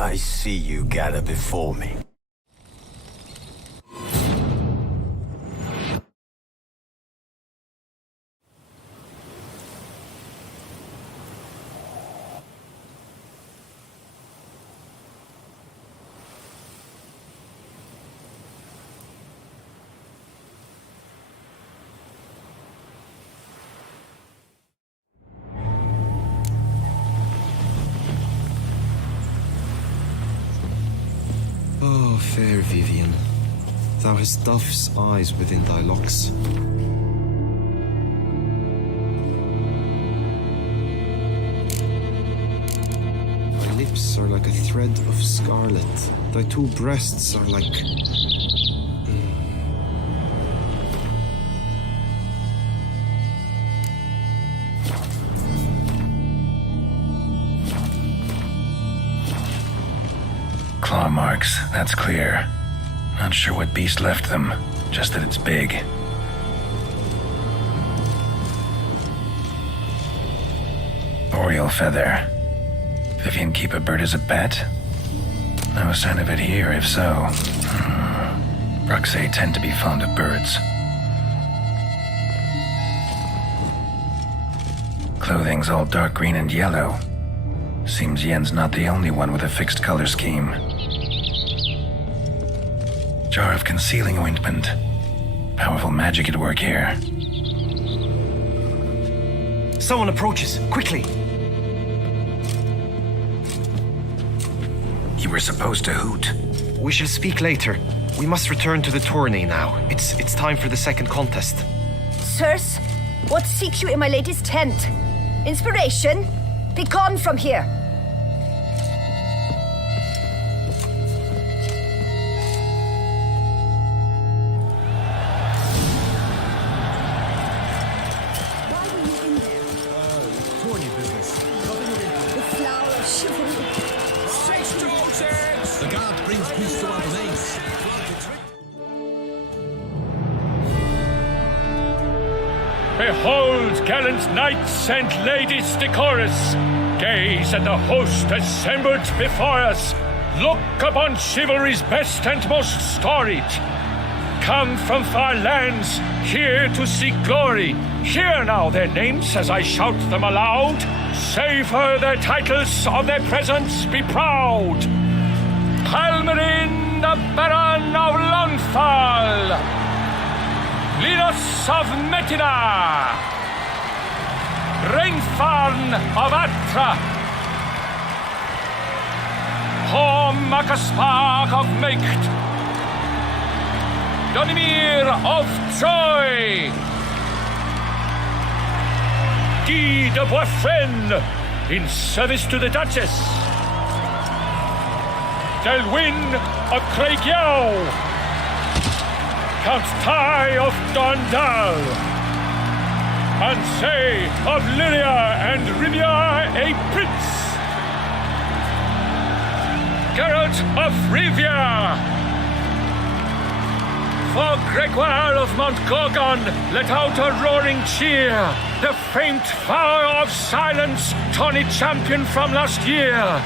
I see you gather before me. Oh, fair Vivian, thou hast dove's eyes within thy locks. Thy lips are like a thread of scarlet. Thy two breasts are like... Claw marks, that's clear. Not sure what beast left them, just that it's big. Oriole feather. Vivian keep a bird as a pet? No sign of it here, if so. Bruxae tend to be fond of birds. Clothing's all dark green and yellow. Seems Yen's not the only one with a fixed color scheme. Jar of concealing ointment. Powerful magic at work here. Someone approaches, quickly! You were supposed to hoot. We shall speak later. We must return to the tourney now. It's time for the second contest. Sirs, what seeks you in my lady's tent? Inspiration? Be gone from here! Behold, gallant knights and ladies decorous, gaze at the host assembled before us. Look upon chivalry's best and most storied. Come from far lands, here to seek glory. Hear now their names as I shout them aloud. Savor their titles, of their presence be proud. Halmarin, the Baron of Lonfall. Linus of Metina, Reinfarn of Atra, Horm Akaspar of Meikt, Donimir of Troy, Guy de Boisfren in service to the Duchess, Delwyn of Craigiau, Count Tai of Dondal, Ansay of Lyria and Rivia a prince, Geralt of Rivia, for Gregoire of Montgorgon let out a roaring cheer, the faint vow of silence, tourney champion from last year.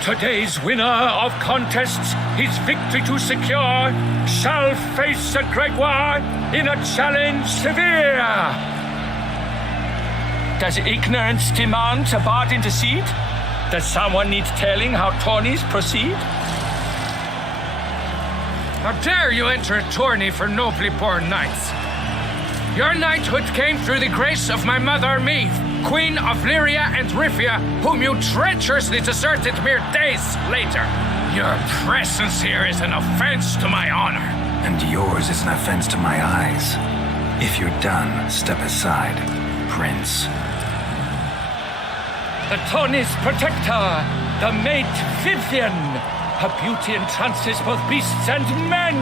Today's winner of contests, his victory to secure, shall face a Gregoire in a challenge severe. Does ignorance demand a bard intercede? Does someone need telling how tourneys proceed? How dare you enter a tourney for nobly born knights? Your knighthood came through the grace of my mother Meve, Queen of Lyria and Rivia, whom you treacherously deserted mere days later. Your presence here is an offense to my honor. And yours is an offense to my eyes. If you're done, step aside, Prince. The tourney's protector, the maid Vivian. Her beauty entrances both beasts and men.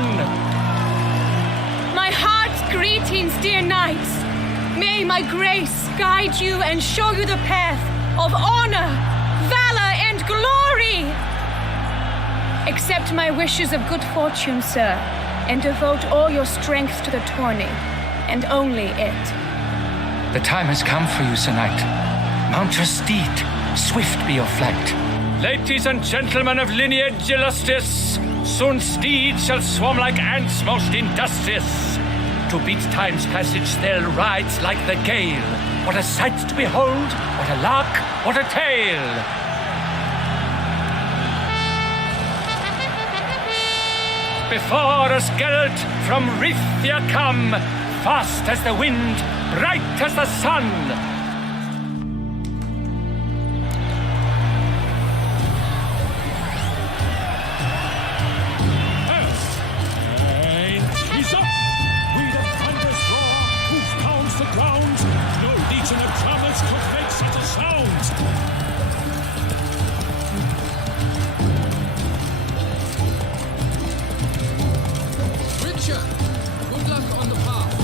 My heart's greetings, dear knights. May my grace guide you and show you the path of honor, valor, and glory. Accept my wishes of good fortune, sir, and devote all your strength to the tourney, and only it. The time has come for you, Sir Knight. Mount your steed, swift be your flight. Ladies and gentlemen of lineage illustrious, soon steeds shall swarm like ants most industrious. To beat time's passage they'll ride like the gale. What a sight to behold, what a lark, what a tale! Before us Geralt from Rithia come, fast as the wind, bright as the sun. He's up! We the thunder's roar, hoof pounds the ground. No legion of drummers could make such a sound. Richard, good luck on the path.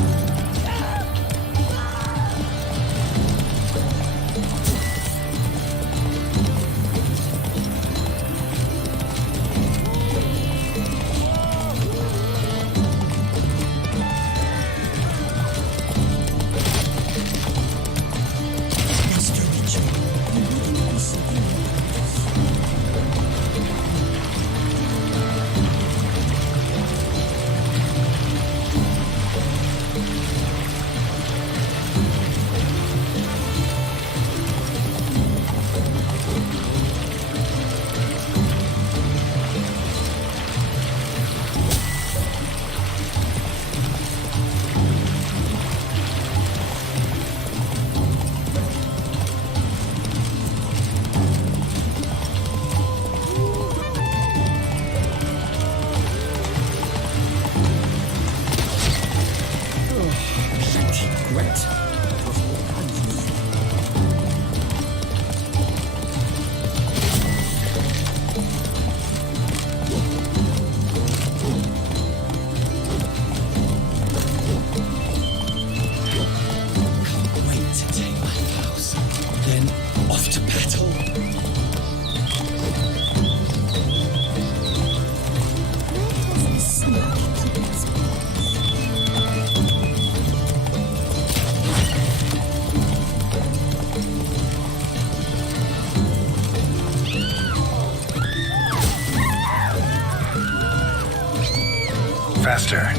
Faster.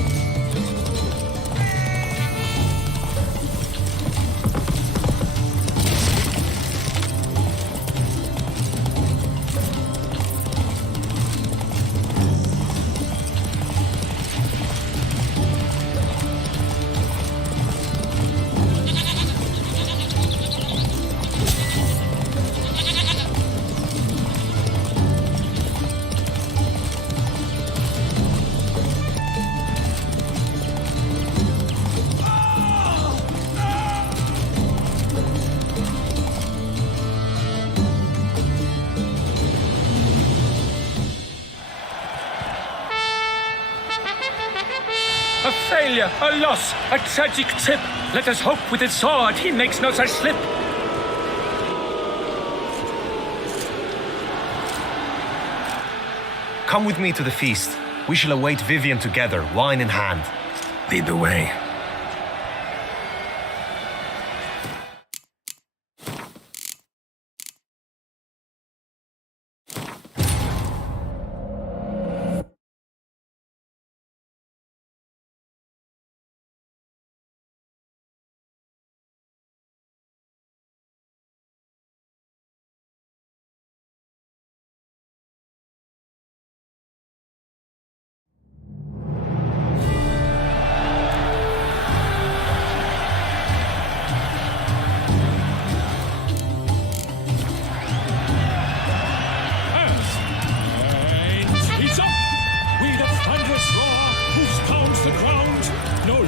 A failure, a loss, a tragic trip. Let us hope with his sword he makes no such slip. Come with me to the feast. We shall await Vivian together, wine in hand. Lead the way.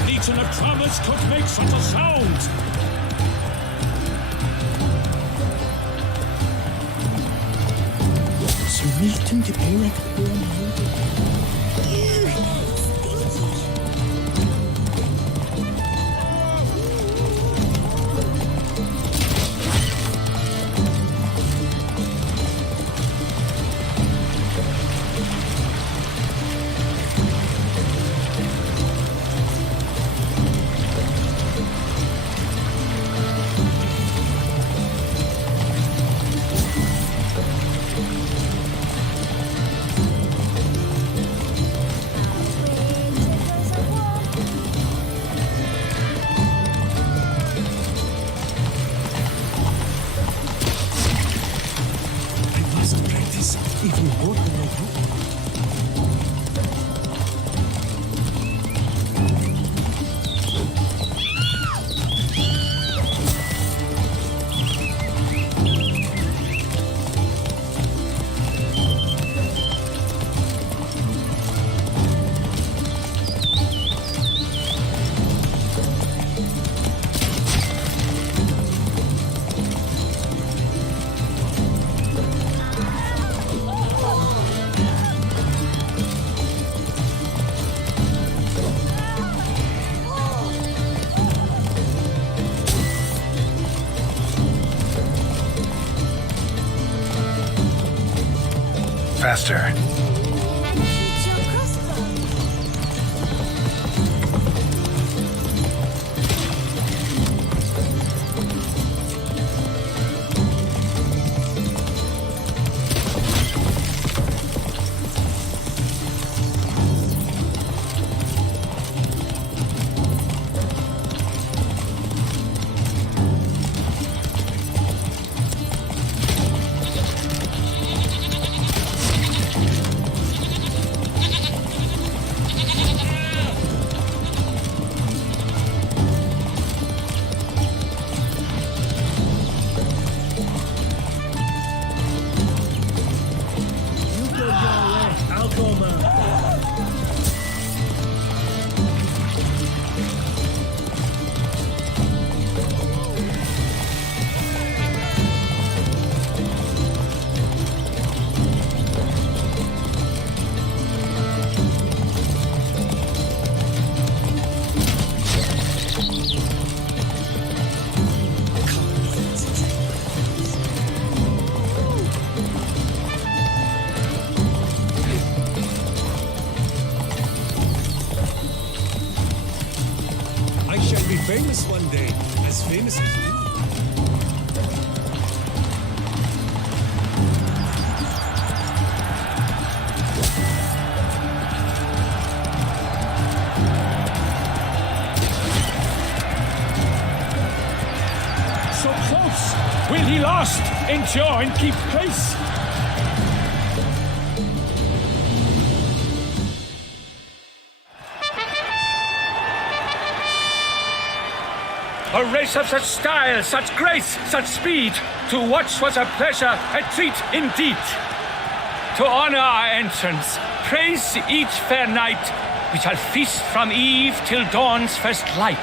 Legion of drummers could make such a sound. Faster. Famous one day, as famous as you. So close! Will he last, endure, and keep pace? A race of such style, such grace, such speed. To watch was a pleasure, a treat indeed. To honor our entrance, praise each fair night. We shall feast from eve till dawn's first light.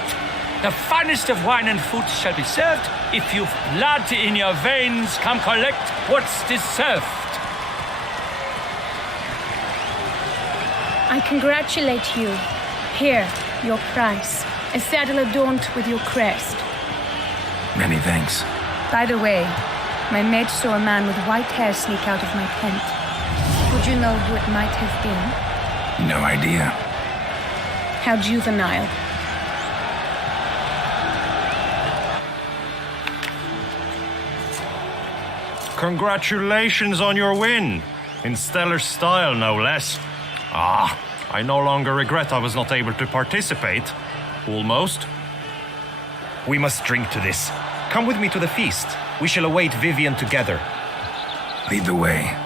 The finest of wine and food shall be served. If you've blood in your veins, come collect what's deserved. I congratulate you. Here, your price. A saddle adorned with your crest. Many thanks. By the way, my maid saw a man with white hair sneak out of my tent. Would you know who it might have been? No idea. How juvenile. Congratulations on your win. In stellar style, no less. I no longer regret I was not able to participate. Almost. We must drink to this. Come with me to the feast. We shall await Vivian together. Lead the way.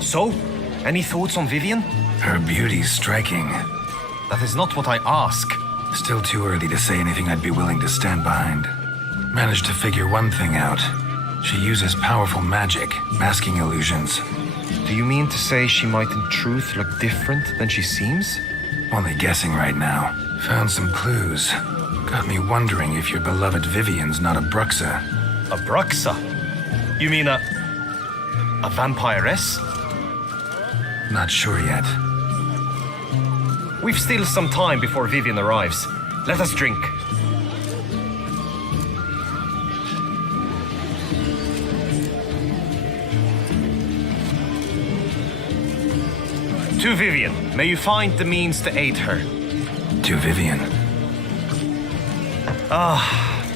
So, any thoughts on Vivian? Her beauty's striking. That is not what I ask. Still too early to say anything I'd be willing to stand behind. Managed to figure one thing out. She uses powerful magic, masking illusions. Do you mean to say she might in truth look different than she seems? Only guessing right now. Found some clues. Got me wondering if your beloved Vivian's not a Bruxa. A Bruxa? You mean a vampiress? Not sure yet. We've still some time before Vivian arrives. Let us drink. To Vivian, may you find the means to aid her. To Vivian.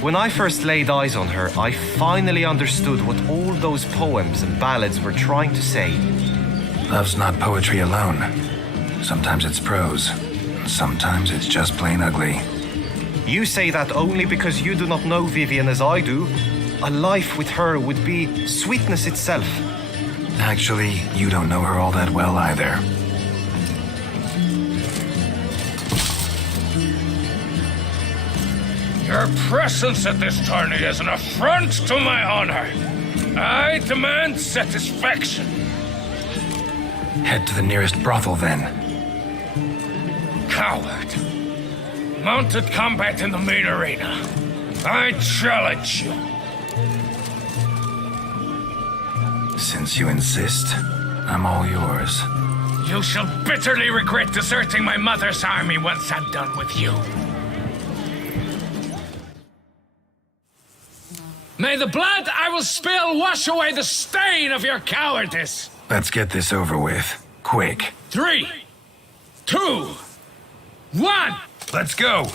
When I first laid eyes on her, I finally understood what all those poems and ballads were trying to say. Love's not poetry alone. Sometimes it's prose. Sometimes it's just plain ugly. You say that only because you do not know Vivian as I do. A life with her would be sweetness itself. Actually, you don't know her all that well either. Your presence at this tourney is an affront to my honor. I demand satisfaction. Head to the nearest brothel then. Coward. Mounted combat in the main arena. I challenge you. Since you insist, I'm all yours. You shall bitterly regret deserting my mother's army once I'm done with you. May the blood I will spill wash away the stain of your cowardice! Let's get this over with. Quick. 3, 2, 1! Let's go!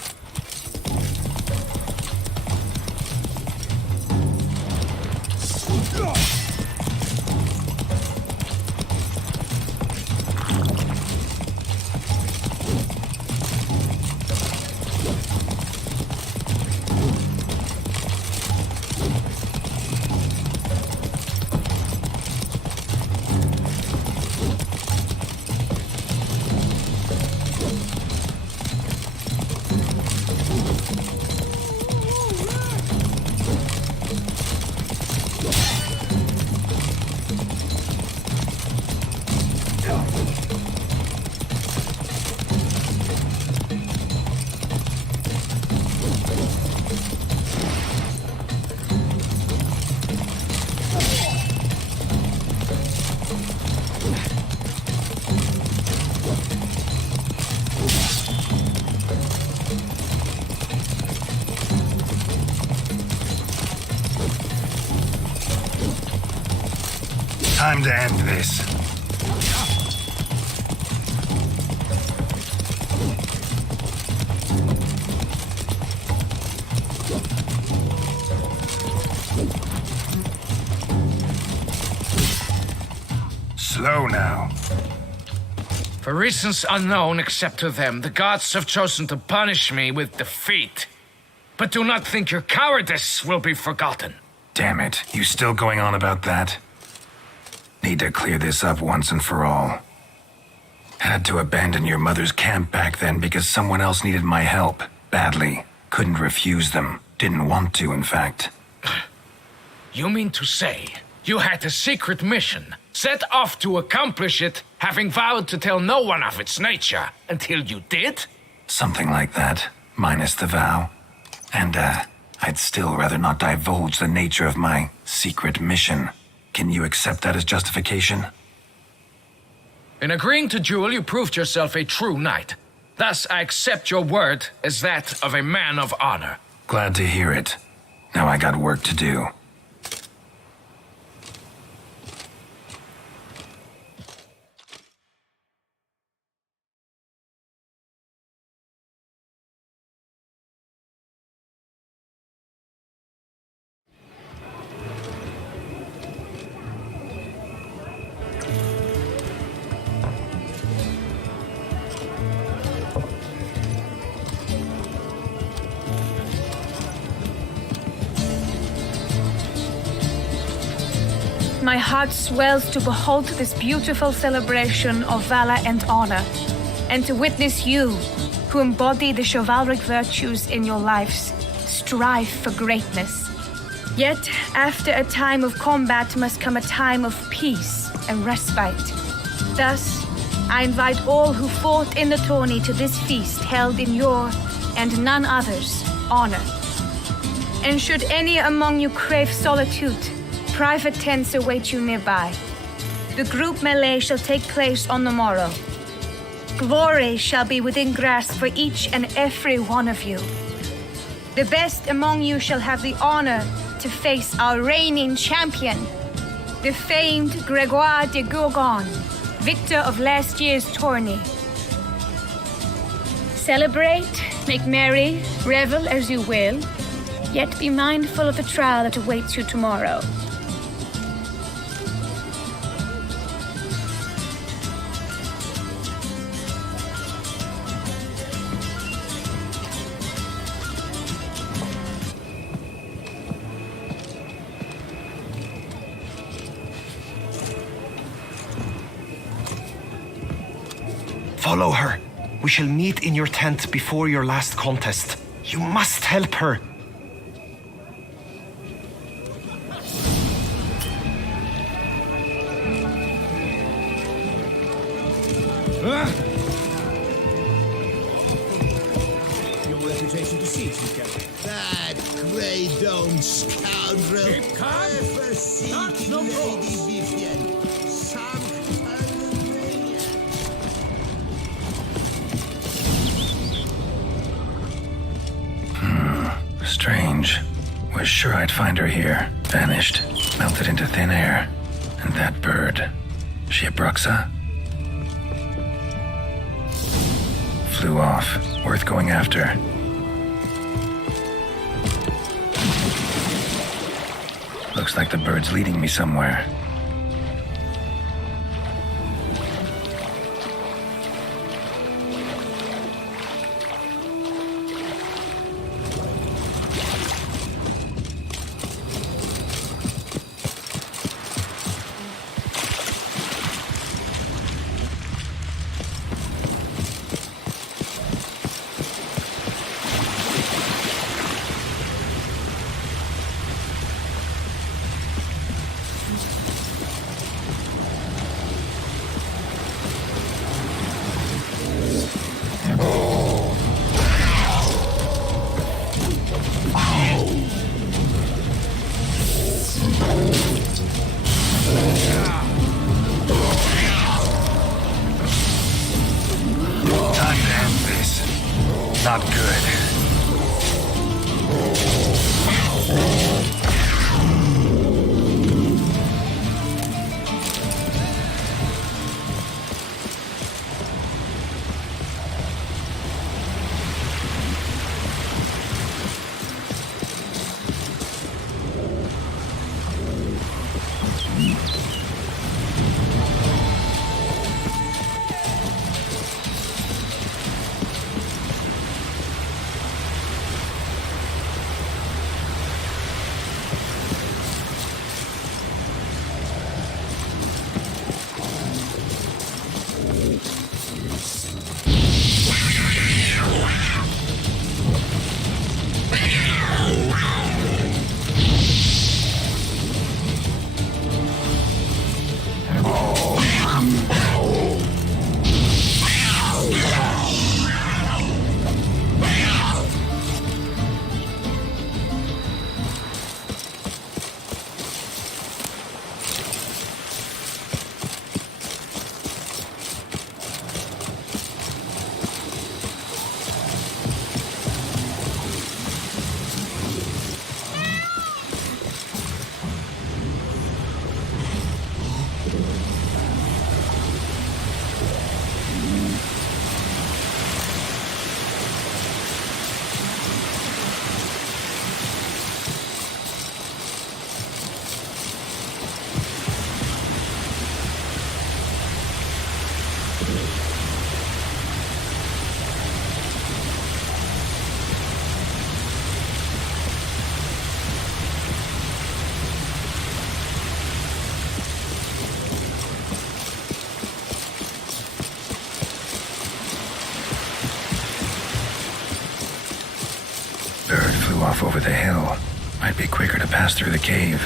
Time to end this. Slow now. For reasons unknown except to them, the gods have chosen to punish me with defeat. But do not think your cowardice will be forgotten. Damn it, you still going on about that? Need to clear this up once and for all. Had to abandon your mother's camp back then because someone else needed my help, badly. Couldn't refuse them. Didn't want to, in fact. You mean to say you had a secret mission, set off to accomplish it, having vowed to tell no one of its nature, until you did? Something like that, minus the vow. And, I'd still rather not divulge the nature of my secret mission. Can you accept that as justification? In agreeing to duel, you proved yourself a true knight. Thus, I accept your word as that of a man of honor. Glad to hear it. Now I got work to do. My heart swells to behold this beautiful celebration of valor and honor, and to witness you, who embody the chivalric virtues in your lives, strive for greatness. Yet, after a time of combat must come a time of peace and respite. Thus, I invite all who fought in the tourney to this feast held in your, and none other's, honor. And should any among you crave solitude, private tents await you nearby. The group melee shall take place on the morrow. Glory shall be within grasp for each and every one of you. The best among you shall have the honor to face our reigning champion, the famed Gregoire de Gourgon, victor of last year's tourney. Celebrate, make merry, revel as you will, yet be mindful of the trial that awaits you tomorrow. Follow her. We shall meet in your tent before your last contest. You must help her. Your reputation precedes you, Captain. That grey dome scoundrel. Keep calm. Ever Start seeking no Lady course. Vivian. Some maniac. Strange. Was sure I'd find her here. Vanished. Melted into thin air. And that bird. She a Bruxa? Flew off. Worth going after. Looks like the bird's leading me somewhere. Time to end this. Not good. Bird flew off over the hill. Might be quicker to pass through the cave.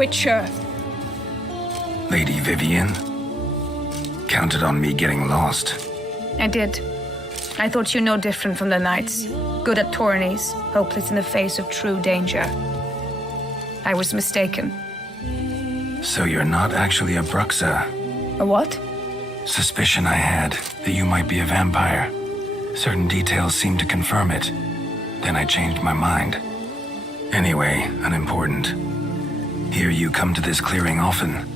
Witcher. Lady Vivian? Counted on me getting lost. I did. I thought you no different from the knights. Good at tourneys, hopeless in the face of true danger. I was mistaken. So you're not actually a Bruxa? A what? Suspicion I had that you might be a vampire. Certain details seemed to confirm it. Then I changed my mind. Anyway, unimportant. Here you come to this clearing often.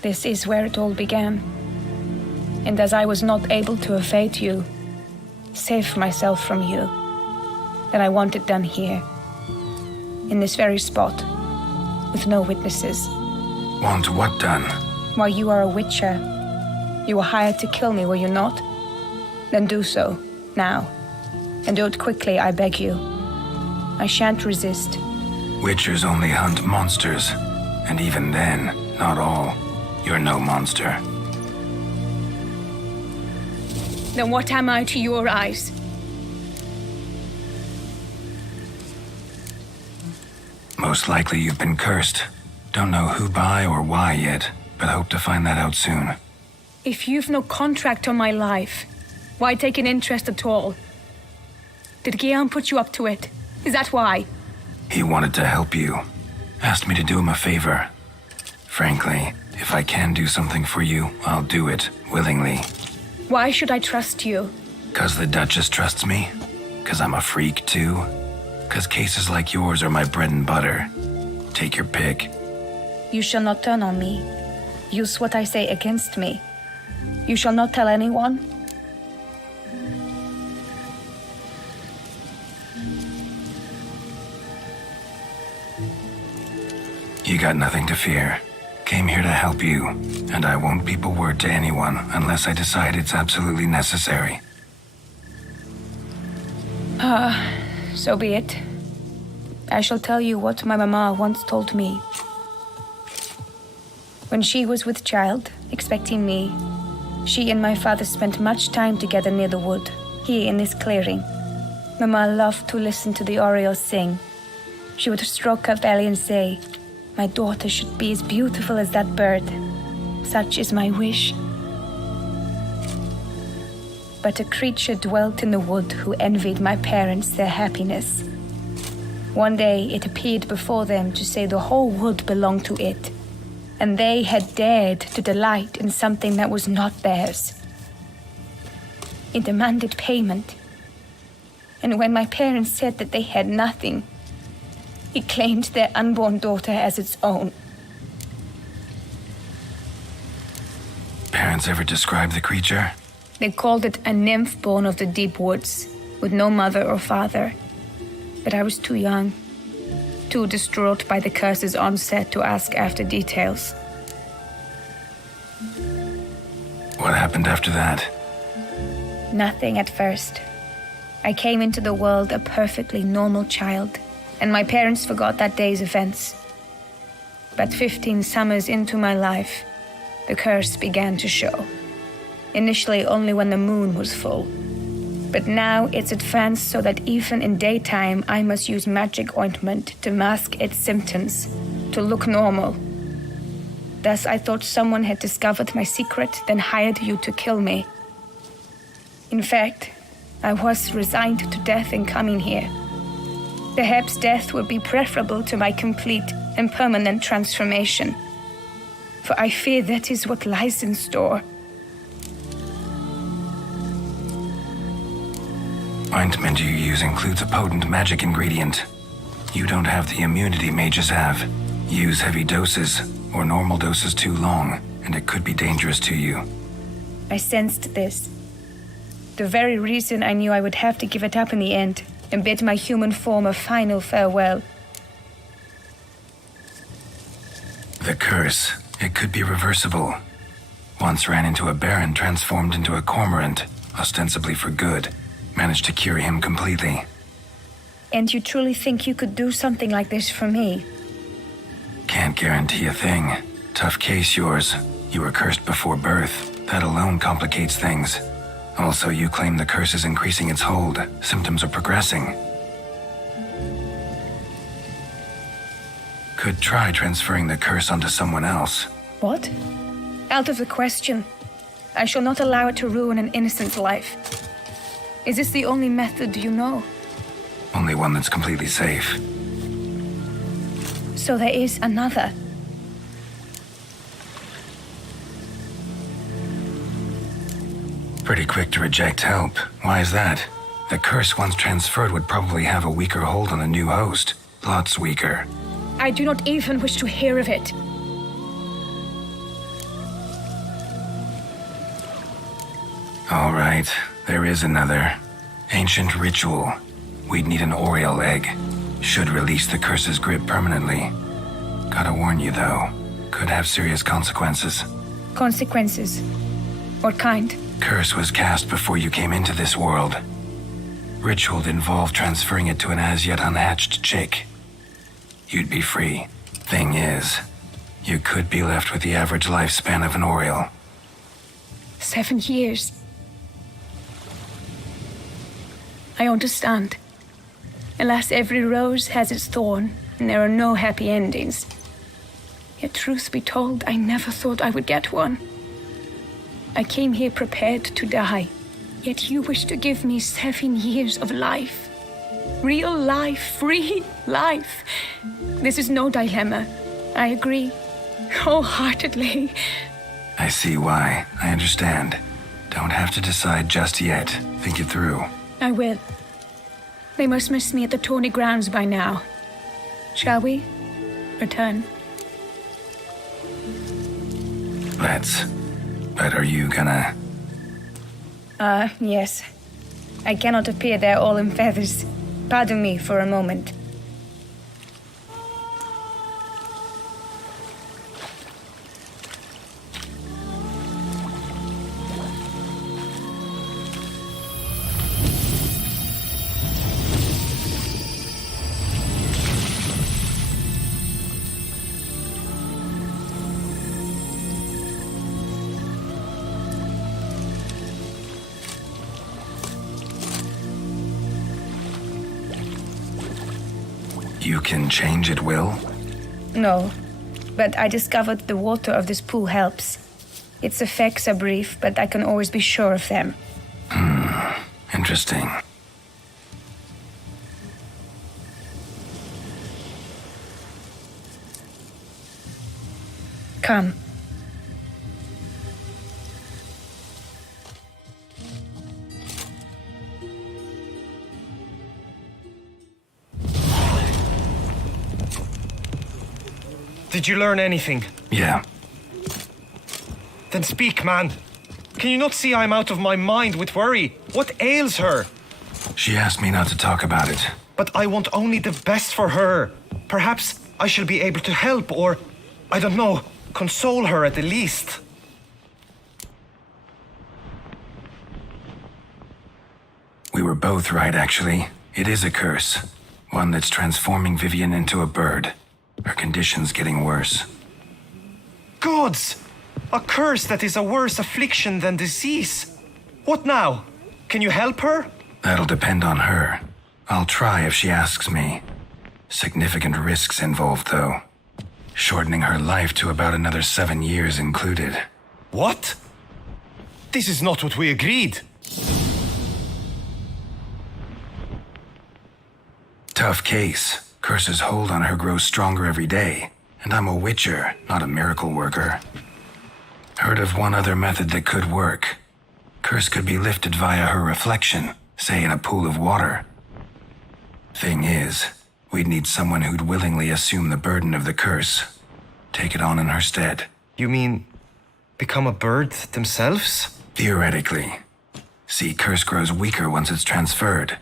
This is where it all began. And as I was not able to evade you, save myself from you, then I want it done here. In this very spot. With no witnesses. Want what done? Why, you are a witcher. You were hired to kill me, were you not? Then do so, now. And do it quickly, I beg you. I shan't resist. Witchers only hunt monsters. And even then, not all. You're no monster. Then what am I to your eyes? Most likely you've been cursed. Don't know who by or why yet, but hope to find that out soon. If you've no contract on my life, why take an interest at all? Did Guillaume put you up to it? Is that why? He wanted to help you. Asked me to do him a favor. Frankly, if I can do something for you, I'll do it, willingly. Why should I trust you? 'Cause the Duchess trusts me? 'Cause I'm a freak, too? 'Cause cases like yours are my bread and butter. Take your pick. You shall not turn on me. Use what I say against me. You shall not tell anyone? You got nothing to fear. Came here to help you, and I won't peep a word to anyone unless I decide it's absolutely necessary. So be it. I shall tell you what my mama once told me. When she was with child, expecting me, she and my father spent much time together near the wood, here in this clearing. Mama loved to listen to the orioles sing. She would stroke her belly and say, "My daughter should be as beautiful as that bird. Such is my wish." But a creature dwelt in the wood who envied my parents their happiness. One day it appeared before them to say the whole wood belonged to it, and they had dared to delight in something that was not theirs. It demanded payment, and when my parents said that they had nothing, it claimed their unborn daughter as its own. Parents ever describe the creature? They called it a nymph born of the deep woods, with no mother or father. But I was too young, too distraught by the curse's onset to ask after details. What happened after that? Nothing at first. I came into the world a perfectly normal child, and my parents forgot that day's events. But 15 summers into my life, the curse began to show. Initially only when the moon was full. But now it's advanced so that even in daytime I must use magic ointment to mask its symptoms, to look normal. Thus I thought someone had discovered my secret, then hired you to kill me. In fact, I was resigned to death in coming here. Perhaps death would be preferable to my complete and permanent transformation. For I fear that is what lies in store. Ointment you use includes a potent magic ingredient. You don't have the immunity mages have. Use heavy doses, or normal doses too long, and it could be dangerous to you. I sensed this. The very reason I knew I would have to give it up in the end, and bid my human form a final farewell. The curse, it could be reversible. Once ran into a baron transformed into a cormorant, ostensibly for good. Managed to cure him completely. And you truly think you could do something like this for me? Can't guarantee a thing. Tough case yours. You were cursed before birth. That alone complicates things. Also, you claim the curse is increasing its hold. Symptoms are progressing. Could try transferring the curse onto someone else. What? Out of the question. I shall not allow it to ruin an innocent's life. Is this the only method you know? Only one that's completely safe. So there is another. Pretty quick to reject help. Why is that? The curse once transferred would probably have a weaker hold on the new host. Lots weaker. I do not even wish to hear of it. All right, there is another. Ancient ritual. We'd need an Oriole egg. Should release the curse's grip permanently. Gotta warn you though, could have serious consequences. Consequences? What kind? Curse was cast before you came into this world. Ritual involved transferring it to an as-yet unhatched chick. You'd be free. Thing is, you could be left with the average lifespan of an Oriole. 7 years. I understand. Alas, every rose has its thorn, and there are no happy endings. Yet truth be told, I never thought I would get one. I came here prepared to die, yet you wish to give me 7 years of life. Real life, free life. This is no dilemma. I agree, wholeheartedly. I see why. I understand. Don't have to decide just yet. Think it through. I will. They must miss me at the tourney grounds by now. Shall we return? Let's. But are you gonna... Yes. I cannot appear there all in feathers. Pardon me for a moment. You can change at will? No, but I discovered the water of this pool helps. Its effects are brief, but I can always be sure of them. Interesting. Come. Did you learn anything? Yeah. Then speak, man. Can you not see I'm out of my mind with worry? What ails her? She asked me not to talk about it. But I want only the best for her. Perhaps I shall be able to help or, I don't know, console her at the least. We were both right, actually. It is a curse. One that's transforming Vivian into a bird. Her condition's getting worse. Gods! A curse that is a worse affliction than disease. What now? Can you help her? That'll depend on her. I'll try if she asks me. Significant risks involved, though. Shortening her life to about another 7 years included. What? This is not what we agreed. Tough case. Curse's hold on her grows stronger every day, and I'm a witcher, not a miracle worker. Heard of one other method that could work. Curse could be lifted via her reflection, say in a pool of water. Thing is, we'd need someone who'd willingly assume the burden of the curse. Take it on in her stead. You mean become a bird themselves? Theoretically. See, curse grows weaker once it's transferred.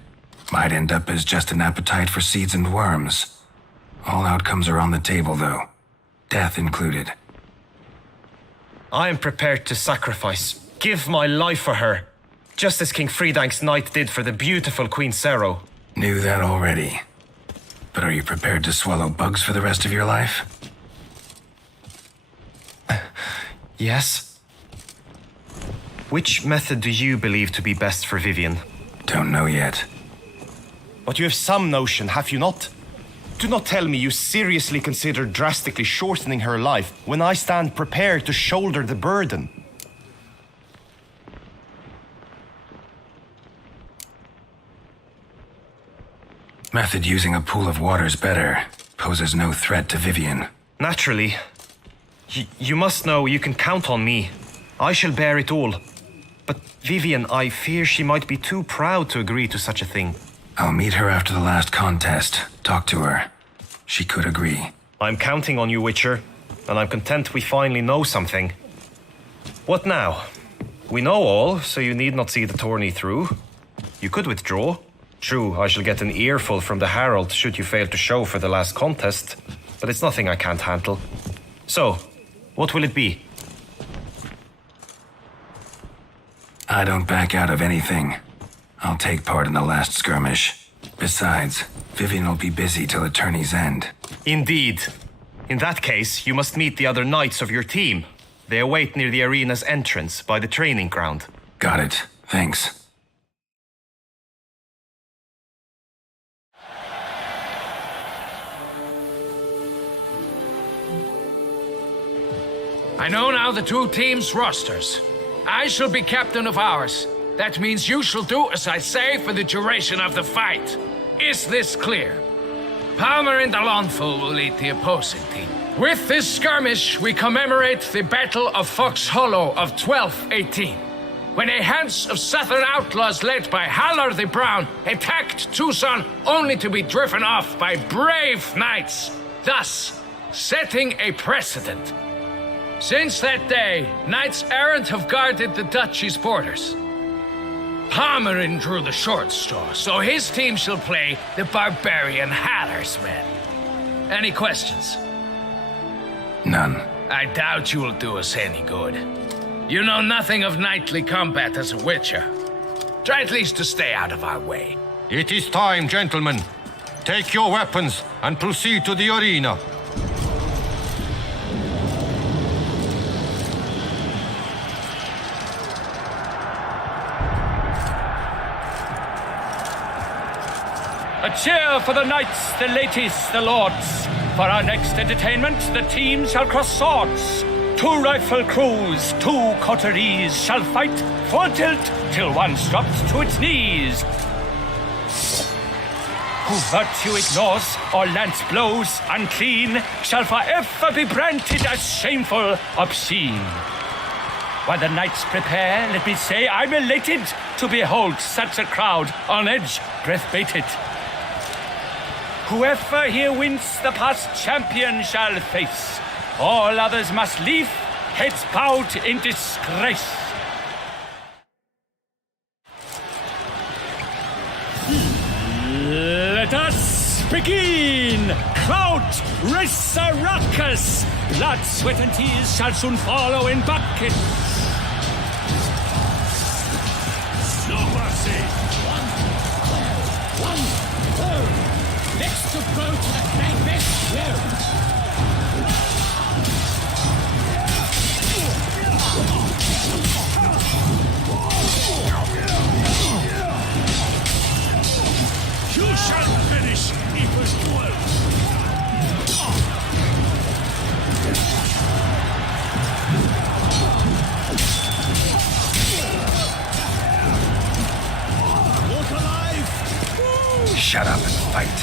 Might end up as just an appetite for seeds and worms. All outcomes are on the table, though. Death included. I am prepared to sacrifice, give my life for her, just as King Fridank's knight did for the beautiful Queen Sero. Knew that already. But are you prepared to swallow bugs for the rest of your life? Yes. Which method do you believe to be best for Vivian? Don't know yet. But you have some notion, have you not? Do not tell me you seriously consider drastically shortening her life when I stand prepared to shoulder the burden. Method using a pool of water's better. Poses no threat to Vivian. Naturally. You must know you can count on me. I shall bear it all. But Vivian, I fear she might be too proud to agree to such a thing. I'll meet her after the last contest. Talk to her. She could agree. I'm counting on you, Witcher, and I'm content we finally know something. What now? We know all, so you need not see the tourney through. You could withdraw. True, I shall get an earful from the Herald should you fail to show for the last contest, but it's nothing I can't handle. So, what will it be? I don't back out of anything. I'll take part in the last skirmish. Besides, Vivian will be busy till the tourney's end. Indeed. In that case, you must meet the other knights of your team. They await near the arena's entrance by the training ground. Got it. Thanks. I know now the two teams' rosters. I shall be captain of ours. That means you shall do as I say for the duration of the fight. Is this clear? Palmer and Alonful will lead the opposing team. With this skirmish, we commemorate the Battle of Fox Hollow of 1218, when a Hans of Southern outlaws led by Halar the Brown attacked Tucson only to be driven off by brave knights, thus setting a precedent. Since that day, knights errant have guarded the duchy's borders. Palmerin drew the short straw, so his team shall play the barbarian Halar's men. Any questions? None. I doubt you will do us any good. You know nothing of knightly combat as a witcher. Try at least to stay out of our way. It is time, gentlemen. Take your weapons and proceed to the arena. A cheer for the knights, the ladies, the lords. For our next entertainment, the teams shall cross swords. 2 rifle crews, 2 coteries shall fight full tilt till one drops to its knees. Who virtue ignores or lance blows unclean shall forever be branded as shameful, obscene. While the knights prepare, let me say I'm elated to behold such a crowd on edge, breath baited. Whoever here wins the past champion shall face. All others must leave, heads bowed in disgrace. Let us begin! Crowd, race a ruckus! Blood, sweat, and tears shall soon follow in buckets. No mercy! Next to go to the clangfest show. You shall finish equals duel. Walk alive! Shut up and fight.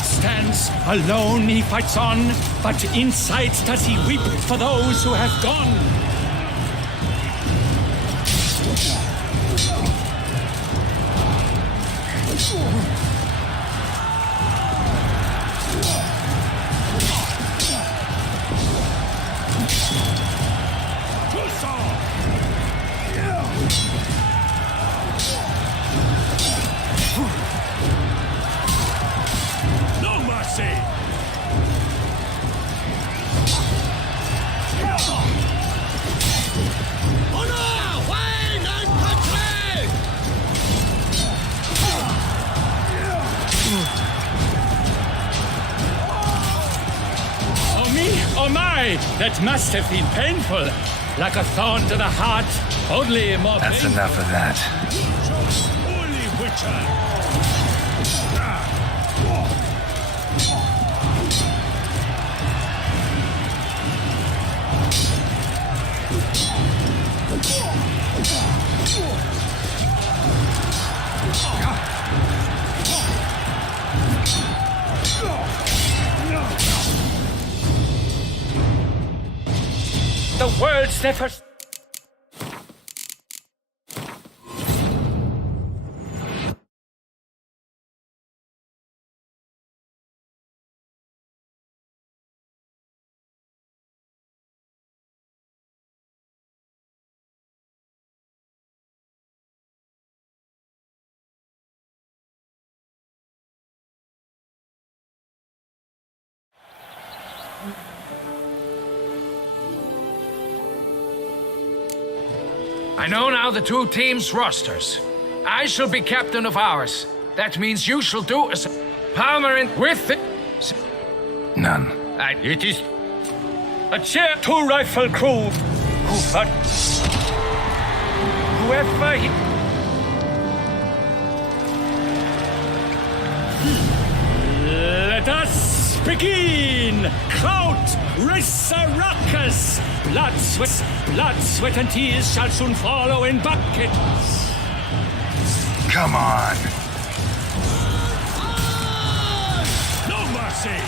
Stands alone, he fights on, but inside does he weep for those who have gone. say that must have been painful. Like a thorn to the heart, only more That's painful. enough of that. Holy Witcher! The world's never... I know now the two teams' rosters. I shall be captain of ours. That means you shall do as Palmer and with it. None. It is a chair, two rifle crew. But whoever he... Let us begin! Kraut, Rissaruckus! Blood, sweat, and tears shall soon follow in buckets. Come on. No mercy!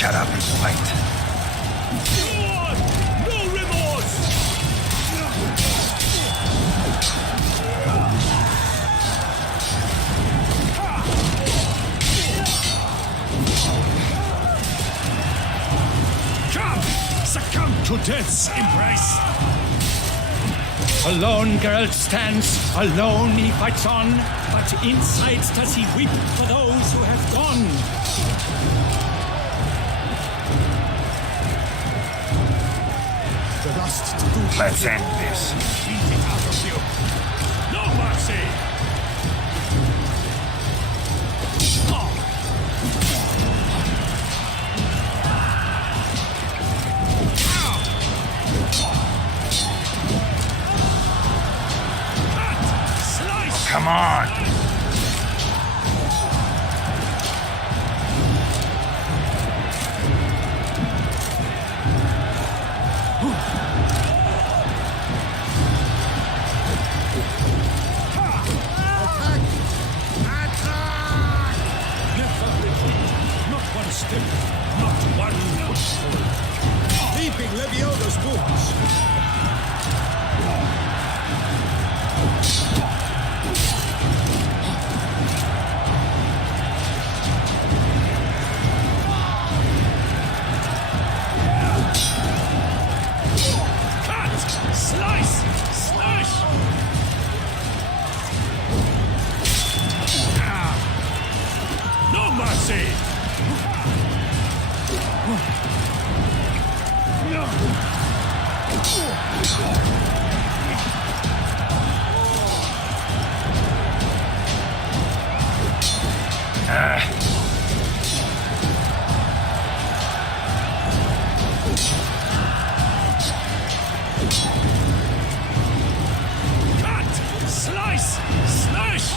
Shut up and fight. No remorse! Come! Succumb to death's embrace! Alone Geralt stands, alone he fights on, but inside does he weep for those who have gone. Let's end this. No mercy! Come on. Leaping Leviosa's wounds. Cut! Slice! Slash! No mercy! Cut! Slice! Slash!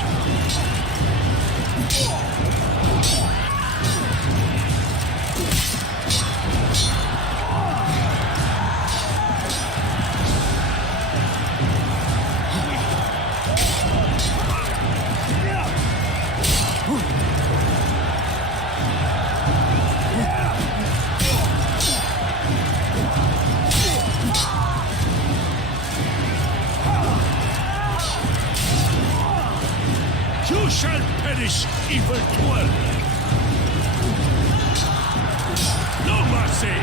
You shall perish, evil dweller! No mercy!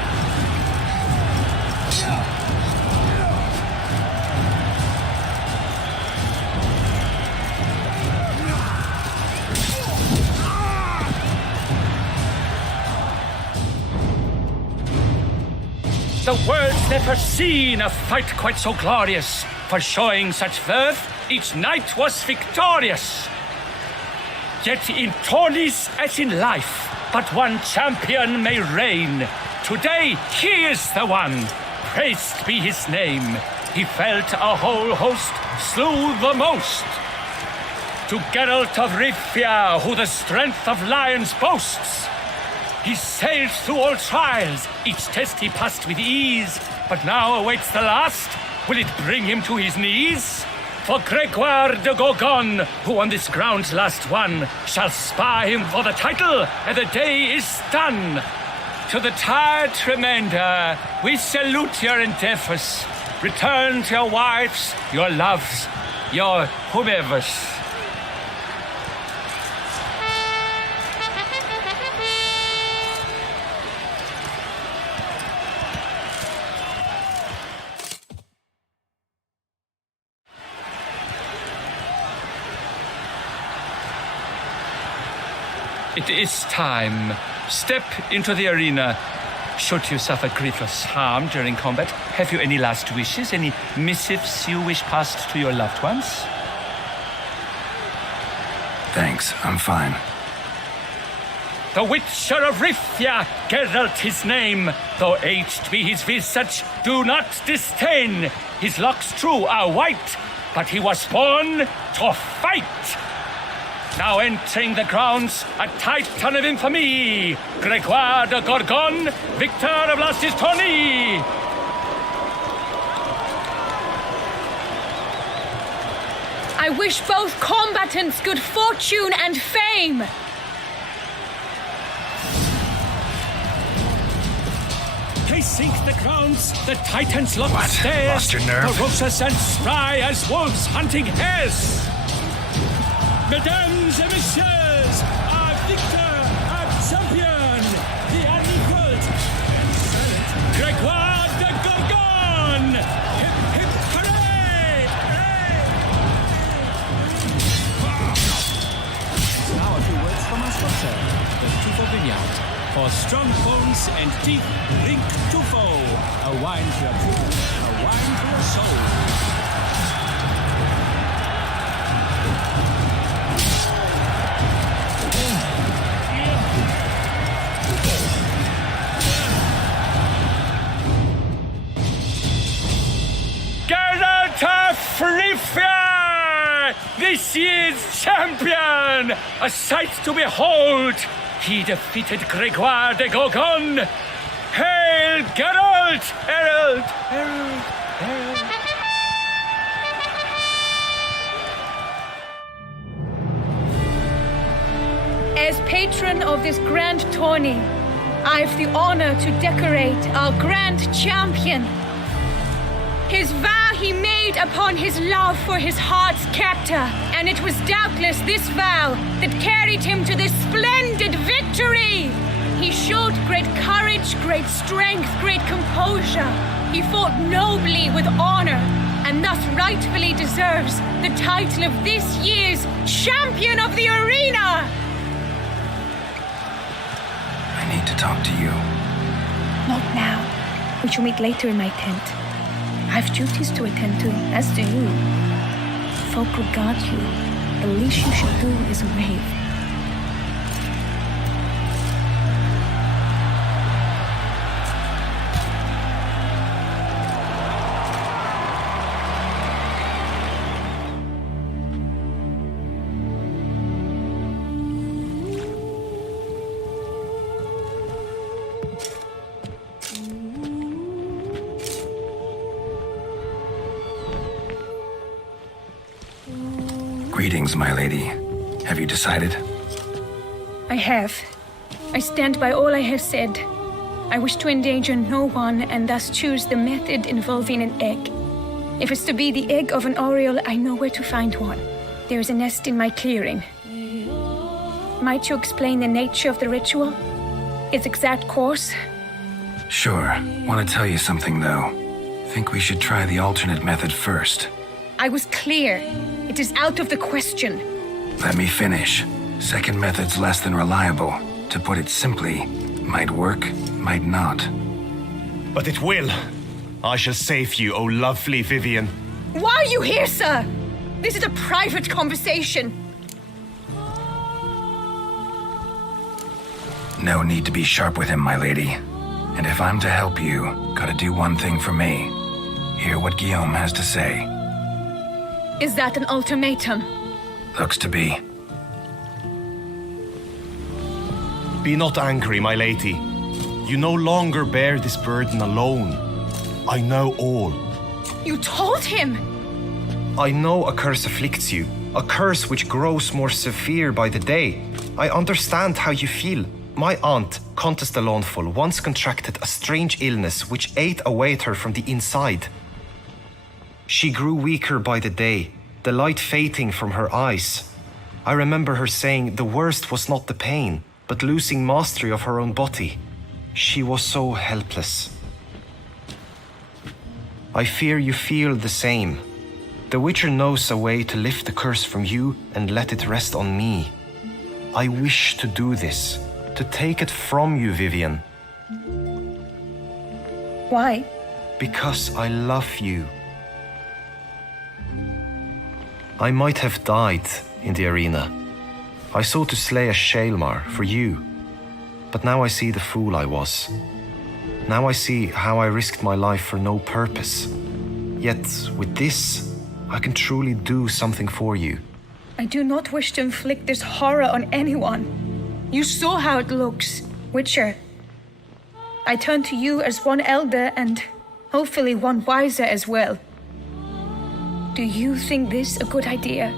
never seen a fight quite so glorious. For showing such worth, each knight was victorious. Yet in tourneys as in life, but one champion may reign. Today he is the one, praised be his name. He felt a whole host, slew the most. To Geralt of Rivia, who the strength of lions boasts, he sailed through all trials, each test he passed with ease. But now awaits the last. Will it bring him to his knees? For Gregoire de Gorgon, who on this ground last won, shall spar him for the title, and the day is done. To the tired remainder, we salute your endeavors. Return to your wives, your loves, your whomevers. It is time. Step into the arena. Should you suffer grievous harm during combat, have you any last wishes? Any missives you wish passed to your loved ones? Thanks, I'm fine. The Witcher of Rivia, Geralt his name. Though aged be his visage, do not disdain. His locks true are white, but he was born to fight. Now entering the grounds, a titan of infamy, Gregoire de Gorgon, victor of last his tourney. I wish both combatants good fortune and fame. They sink the grounds, the titans lock What? stairs, Lost your nerve? ferocious and spry as wolves hunting hares. Mesdames et messieurs, our victor, our champion, the unequaled and silent Gregoire de Gorgon! hip hip hooray! Now a few words from our sponsor, the Tufo Vineyard. For strong bones and teeth, drink Tufo. A wine for your tooth, a wine for your soul. Geralt of Rivia! This year's champion! A sight to behold! He defeated Gregoire de Gorgon! Hail, Geralt! Herald! Herald! Herald! As patron of this grand tourney, I've the honor to decorate our grand champion. His vow he made upon his love for his heart's captor, and it was doubtless this vow that carried him to this splendid victory. He showed great courage, great strength, great composure. He fought nobly with honor, and thus rightfully deserves the title of this year's Champion of the Arena. I need to talk to you. Not now. We shall meet later in my tent. I have duties to attend to, as do you. Folk regard you. The least you should do is wave. Greetings, my lady. Have you decided? I have. I stand by all I have said. I wish to endanger no one and thus choose the method involving an egg. If it's to be the egg of an oriole, I know where to find one. There is a nest in my clearing. Might you explain the nature of the ritual? Its exact course? Sure. Want to tell you something, though. Think we should try the alternate method first. I was clear. It is out of the question. Let me finish. Second method's less than reliable. To put it simply, might work, might not. But it will. I shall save you, O lovely Vivian. Why are you here, sir? This is a private conversation. No need to be sharp with him, my lady. And if I'm to help you, gotta do one thing for me. Hear what Guillaume has to say. Is that an ultimatum? Looks to be. Be not angry, my lady. You no longer bear this burden alone. I know all. You told him! I know a curse afflicts you, a curse which grows more severe by the day. I understand how you feel. My aunt, Countess de Lawnful, once contracted a strange illness which ate away at her from the inside. She grew weaker by the day, the light fading from her eyes. I remember her saying the worst was not the pain, but losing mastery of her own body. She was so helpless. I fear you feel the same. The Witcher knows a way to lift the curse from you and let it rest on me. I wish to do this, to take it from you, Vivian. Why? Because I love you. I might have died in the arena. I sought to slay a Shaelmar for you, but now I see the fool I was. Now I see how I risked my life for no purpose. Yet, with this, I can truly do something for you. I do not wish to inflict this horror on anyone. You saw how it looks, Witcher. I turn to you as one elder and hopefully one wiser as well. Do you think this a good idea?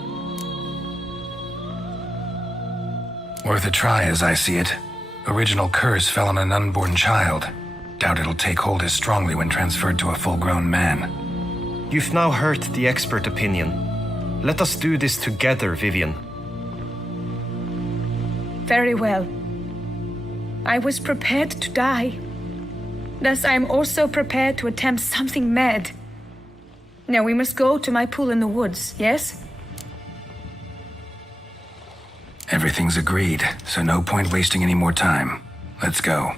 Worth a try as I see it. Original curse fell on an unborn child. Doubt it'll take hold as strongly when transferred to a full-grown man. You've now heard the expert opinion. Let us do this together, Vivian. Very well. I was prepared to die. Thus I am also prepared to attempt something mad. Now we must go to my pool in the woods, yes? Everything's agreed, so no point wasting any more time. Let's go.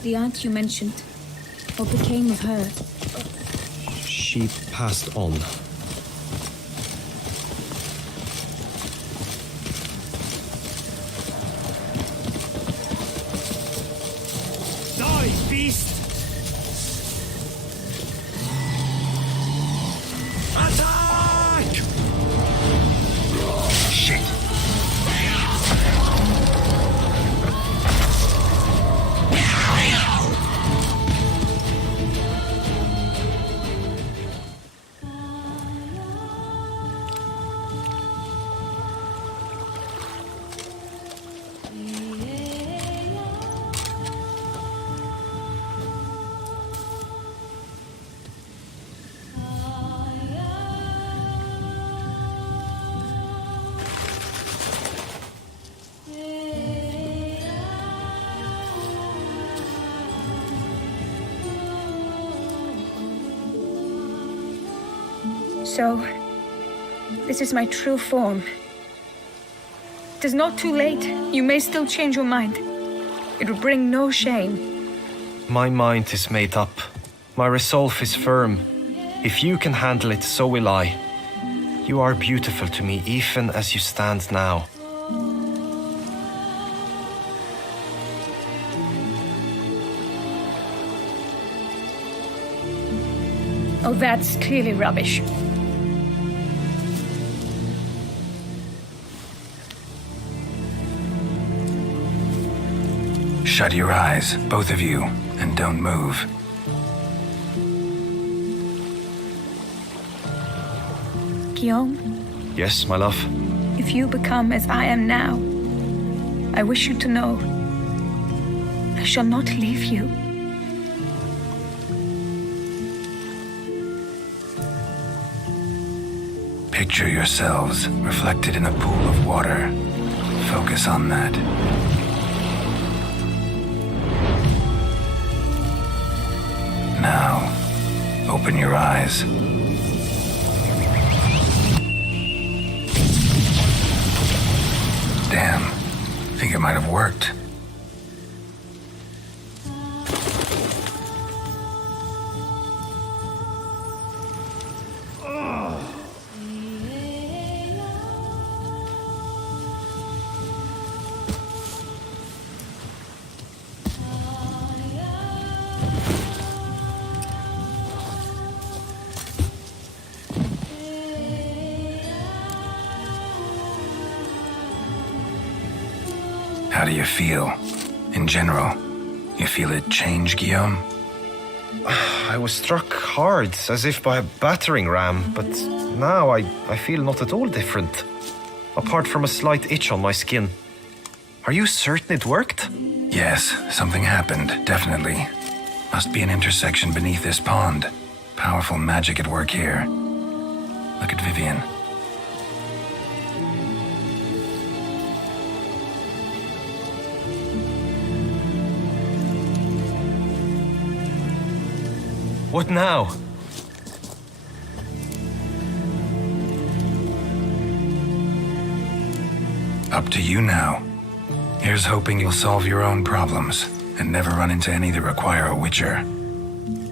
The aunt you mentioned. What became of her? She passed on. Die, beast! Attack! Shit! So, this is my true form. It is not too late. You may still change your mind. It will bring no shame. My mind is made up. My resolve is firm. If you can handle it, so will I. You are beautiful to me, even as you stand now. Oh, that's clearly rubbish. Shut your eyes, both of you, and don't move. Guillaume, Yes, my love? if you become as I am now, I wish you to know I shall not leave you. Picture yourselves reflected in a pool of water. Focus on that. Now, open your eyes. Damn, think it might have worked. How do you feel? In general, you feel it change, Guillaume? I was struck hard, as if by a battering ram, but now I feel not at all different. Apart from a slight itch on my skin. Are you certain it worked? Yes, something happened, definitely. Must be an intersection beneath this pond. Powerful magic at work here. Look at Vivian. What now? Up to you now. Here's hoping you'll solve your own problems and never run into any that require a witcher.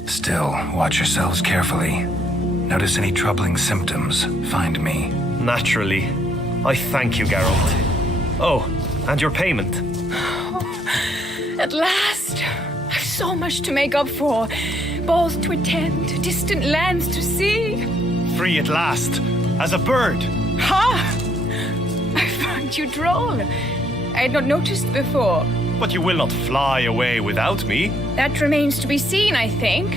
Still, watch yourselves carefully. Notice any troubling symptoms, find me. Naturally. I thank you, Geralt. Oh, and your payment. At last! I've so much to make up for. Balls to attend, distant lands to see. Free at last, as a bird. Ha! I found you droll. I had not noticed before. But you will not fly away without me. That remains to be seen, I think.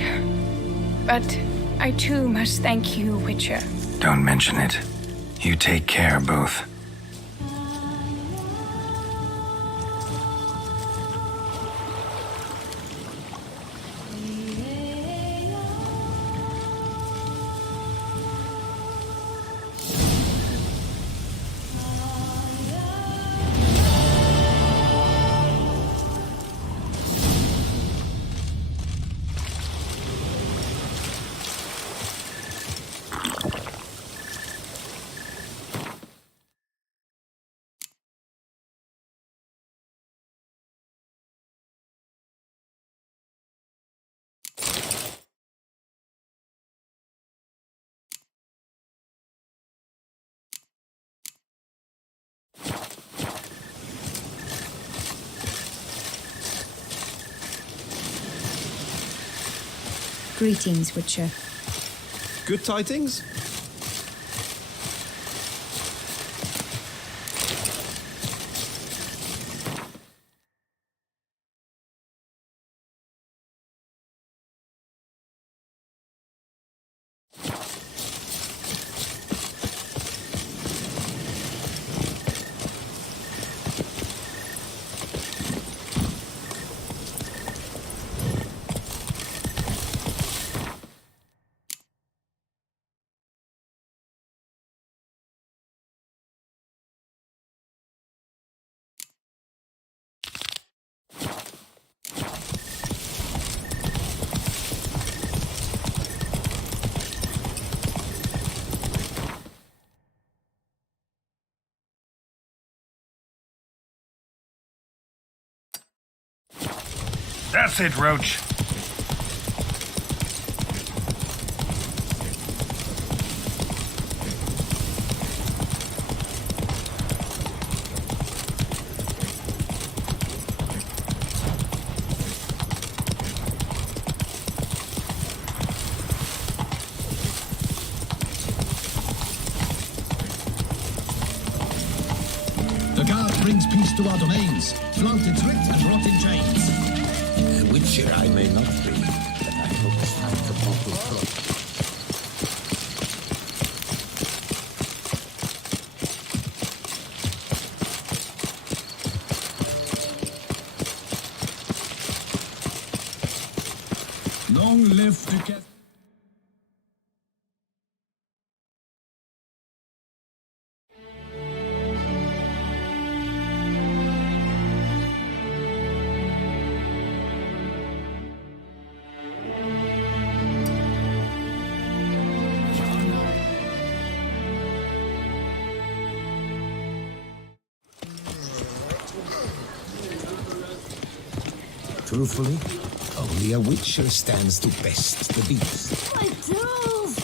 But I too must thank you, Witcher. Don't mention it. You take care, both. Greetings, Witcher. Good tidings? That's it, Roach. brings peace to our domains. Flaunted writ and rot in chains. A witcher I may not be, but I hope to find the mortal throat. Long live together. Truthfully, only a witcher stands to best the beast. My tools!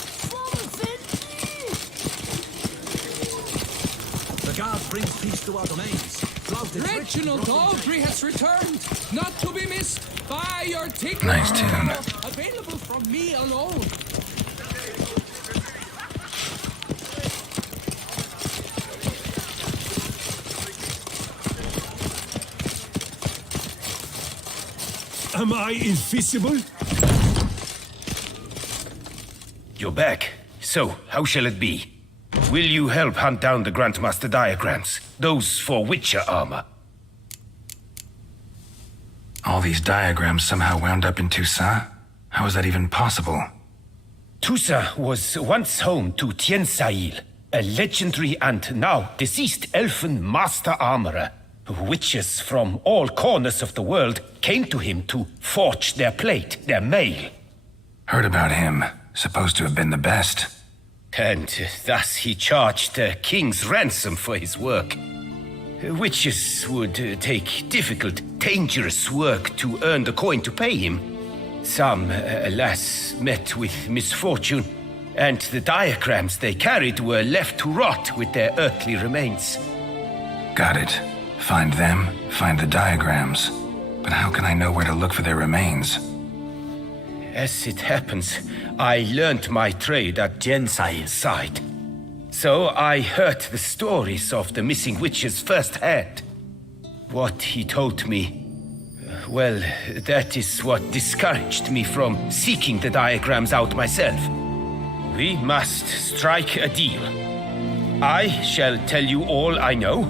The guard brings peace to our domains. Flaunted writ Reginald and rot in Daltrey has returned, not to be missed by your ticket. Nice tune. Available from me alone. Am I invisible? You're back. So, how shall it be? Will you help hunt down the Grandmaster diagrams? Those for Witcher armor? All these diagrams somehow wound up in Toussaint? How is that even possible? Toussaint was once home to Tiensail, a legendary and now deceased elfin master armorer. Witches from all corners of the world came to him to forge their plate, their mail. Heard about him. Supposed to have been the best. And thus he charged a king's ransom for his work. Witches would take difficult, dangerous work to earn the coin to pay him. Some, alas, met with misfortune, and the diagrams they carried were left to rot with their earthly remains. Got it. Find them, find the diagrams. But how can I know where to look for their remains? As it happens, I learned my trade at Jensail's side. So I heard the stories of the missing witches firsthand. What he told me, well, that is what discouraged me from seeking the diagrams out myself. We must strike a deal. I shall tell you all I know.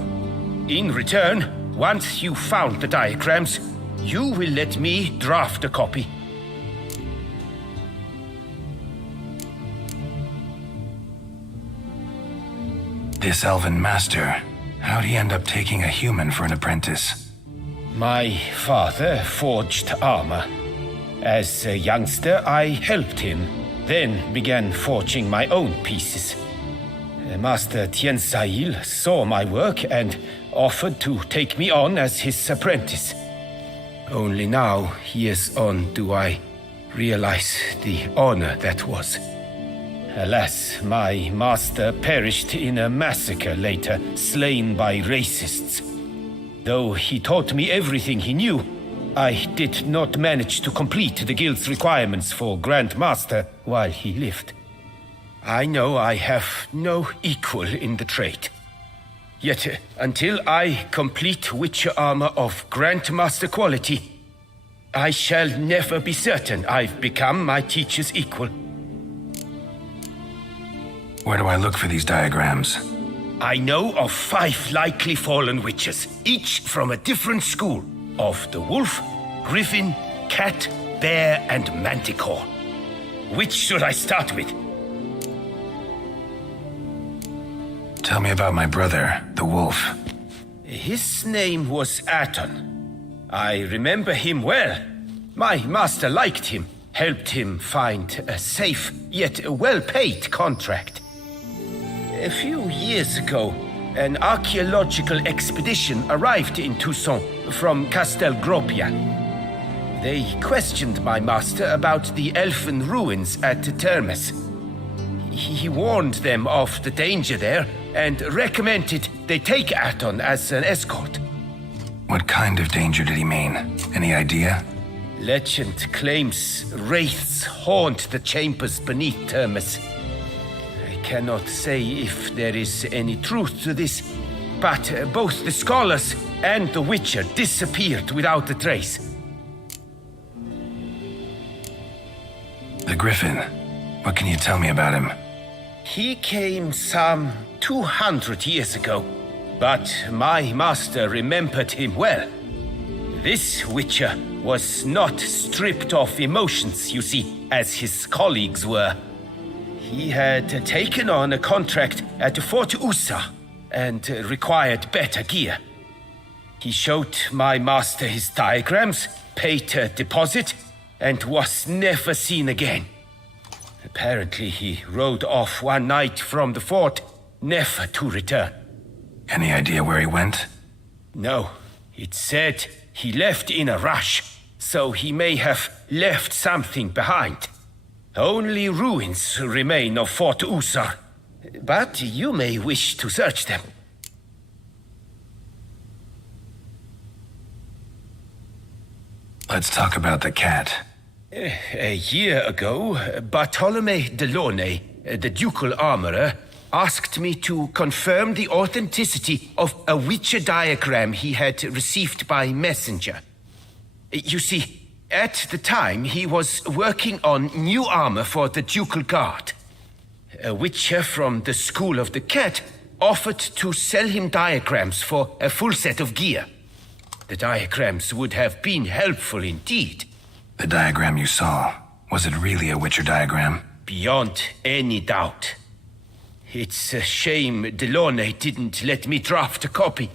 In return, once you've found the diagrams, you will let me draft a copy. This elven master, how'd he end up taking a human for an apprentice? My father forged armor. As a youngster, I helped him, then began forging my own pieces. Master Tiensail saw my work and offered to take me on as his apprentice. Only now, years on, do I realize the honor that was. Alas, my master perished in a massacre later, slain by racists. Though he taught me everything he knew, I did not manage to complete the guild's requirements for Grand Master while he lived. I know I have no equal in the trade. Yet, until I complete Witcher armor of Grandmaster quality, I shall never be certain I've become my teacher's equal. Where do I look for these diagrams? I know of 5 likely fallen witches, each from a different school, of the wolf, griffin, cat, bear, and manticore. Which should I start with? Tell me about my brother, the wolf. His name was Aton. I remember him well. My master liked him, helped him find a safe, yet well-paid contract. A few years ago, an archaeological expedition arrived in Toussaint from Castel Gropia. They questioned my master about the elfin ruins at Termes. He warned them of the danger there and recommended they take Aton as an escort. What kind of danger did he mean? Any idea? Legend claims wraiths haunt the chambers beneath Termes. I cannot say if there is any truth to this, but both the scholars and the Witcher disappeared without a trace. The Griffin. What can you tell me about him? He came some 200 years ago, but my master remembered him well. This Witcher was not stripped of emotions, you see, as his colleagues were. He had taken on a contract at Fort Usa and required better gear. He showed my master his diagrams, paid a deposit, and was never seen again. Apparently, he rode off one night from the fort, never to return. Any idea where he went? No. It said he left in a rush, so he may have left something behind. Only ruins remain of Fort Usar, but you may wish to search them. Let's talk about the cat. A year ago, Bartolome Delaunay, the ducal armorer, asked me to confirm the authenticity of a Witcher diagram he had received by messenger. You see, at the time he was working on new armor for the ducal guard. A Witcher from the School of the Cat offered to sell him diagrams for a full set of gear. The diagrams would have been helpful indeed. The diagram you saw, was it really a Witcher diagram? Beyond any doubt. It's a shame Delaunay didn't let me draft a copy.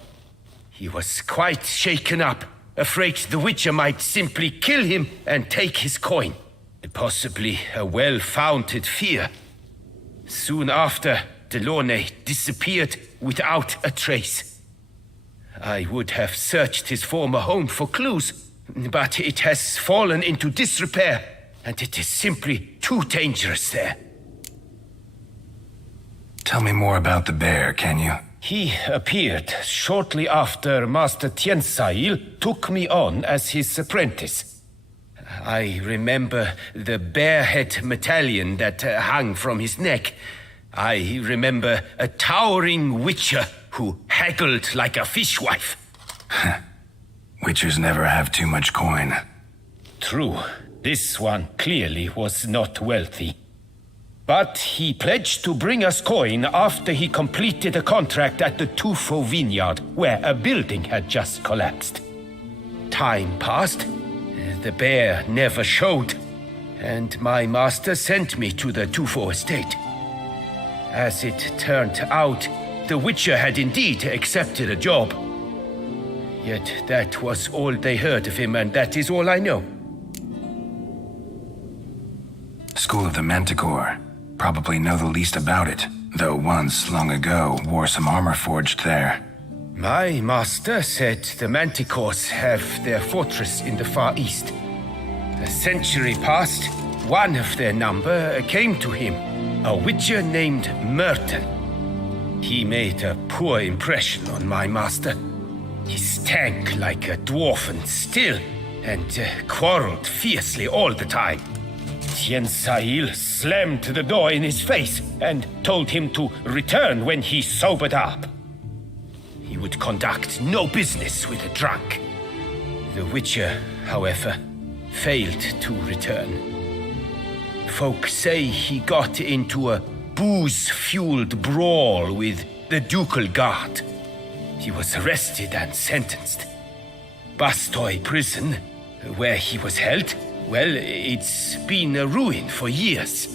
He was quite shaken up, afraid the Witcher might simply kill him and take his coin. Possibly a well-founded fear. Soon after, Delaunay disappeared without a trace. I would have searched his former home for clues, but it has fallen into disrepair, and it is simply too dangerous there. Tell me more about the bear, can you? He appeared shortly after Master Tiensail took me on as his apprentice. I remember the bear-head medallion that hung from his neck. I remember a towering Witcher who haggled like a fishwife. Witchers never have too much coin. True. This one clearly was not wealthy. But he pledged to bring us coin after he completed a contract at the Tufo vineyard, where a building had just collapsed. Time passed. The bear never showed, and my master sent me to the Tufo estate. As it turned out, the Witcher had indeed accepted a job. Yet that was all they heard of him, and that is all I know. School of the Manticore. Probably know the least about it, though once, long ago, wore some armor forged there. My master said the Manticores have their fortress in the Far East. A century past, one of their number came to him, a Witcher named Merton. He made a poor impression on my master. He stank like a dwarfen still, and quarreled fiercely all the time. Tiensail slammed the door in his face and told him to return when he sobered up. He would conduct no business with a drunk. The Witcher, however, failed to return. Folk say he got into a booze-fueled brawl with the ducal guard. He was arrested and sentenced. Bastoy prison, where he was held, well, it's been a ruin for years.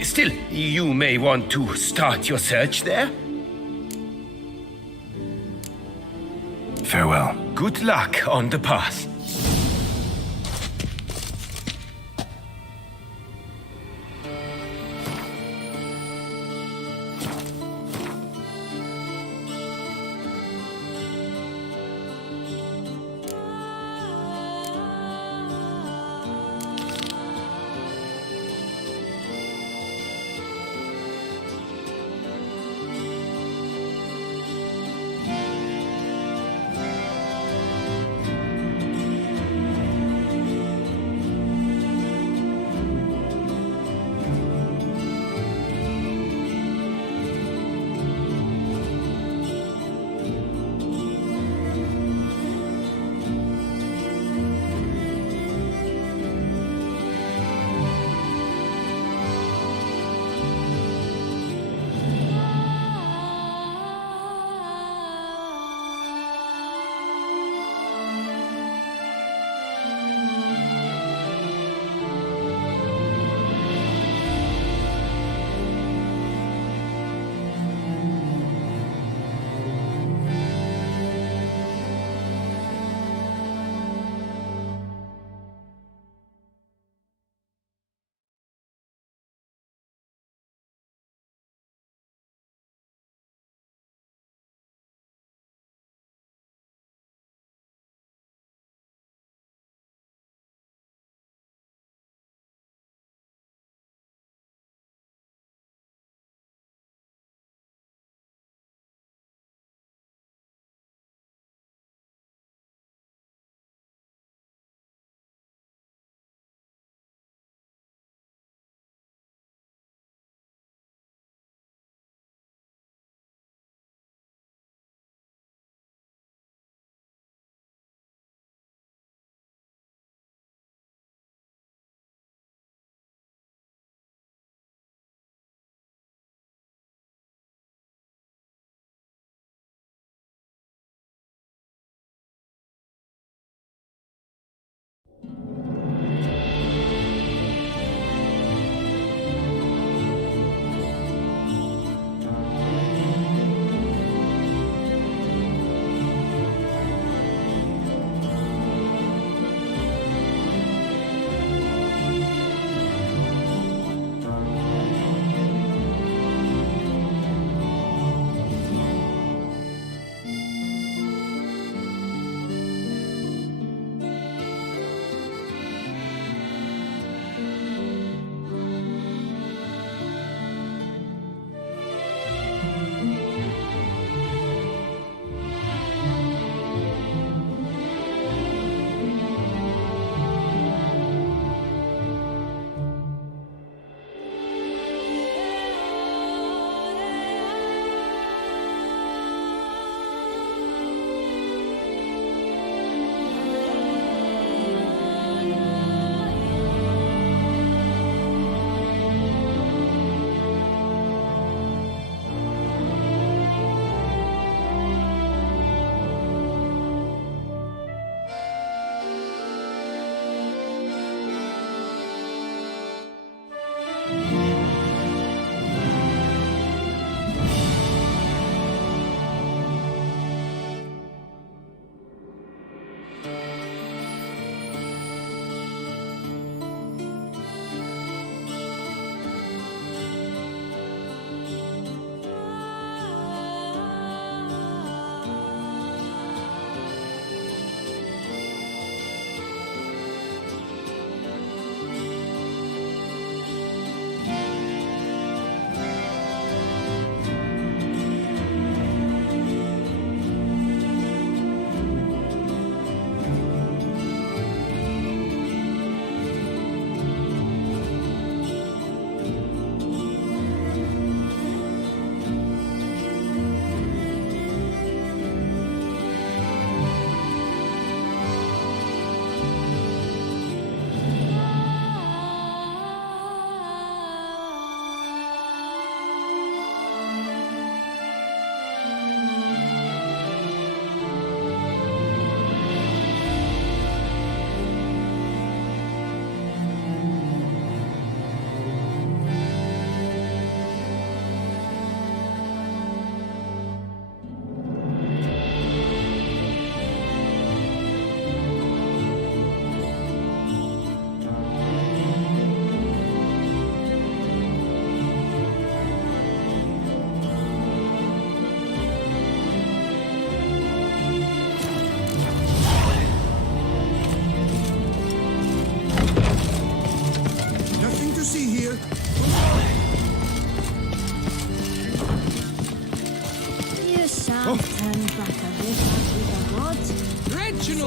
Still, you may want to start your search there. Farewell. Good luck on the path.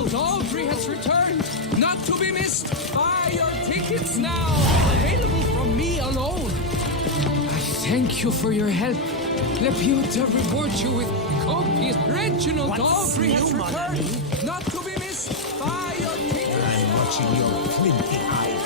Reginald Aldry has returned, not to be missed. Buy your tickets now, available from me alone. I thank you for your help. Laputa reward you with copious. Reginald Aldry has returned, not to be missed. Buy your tickets. I'm watching your flinty eyes.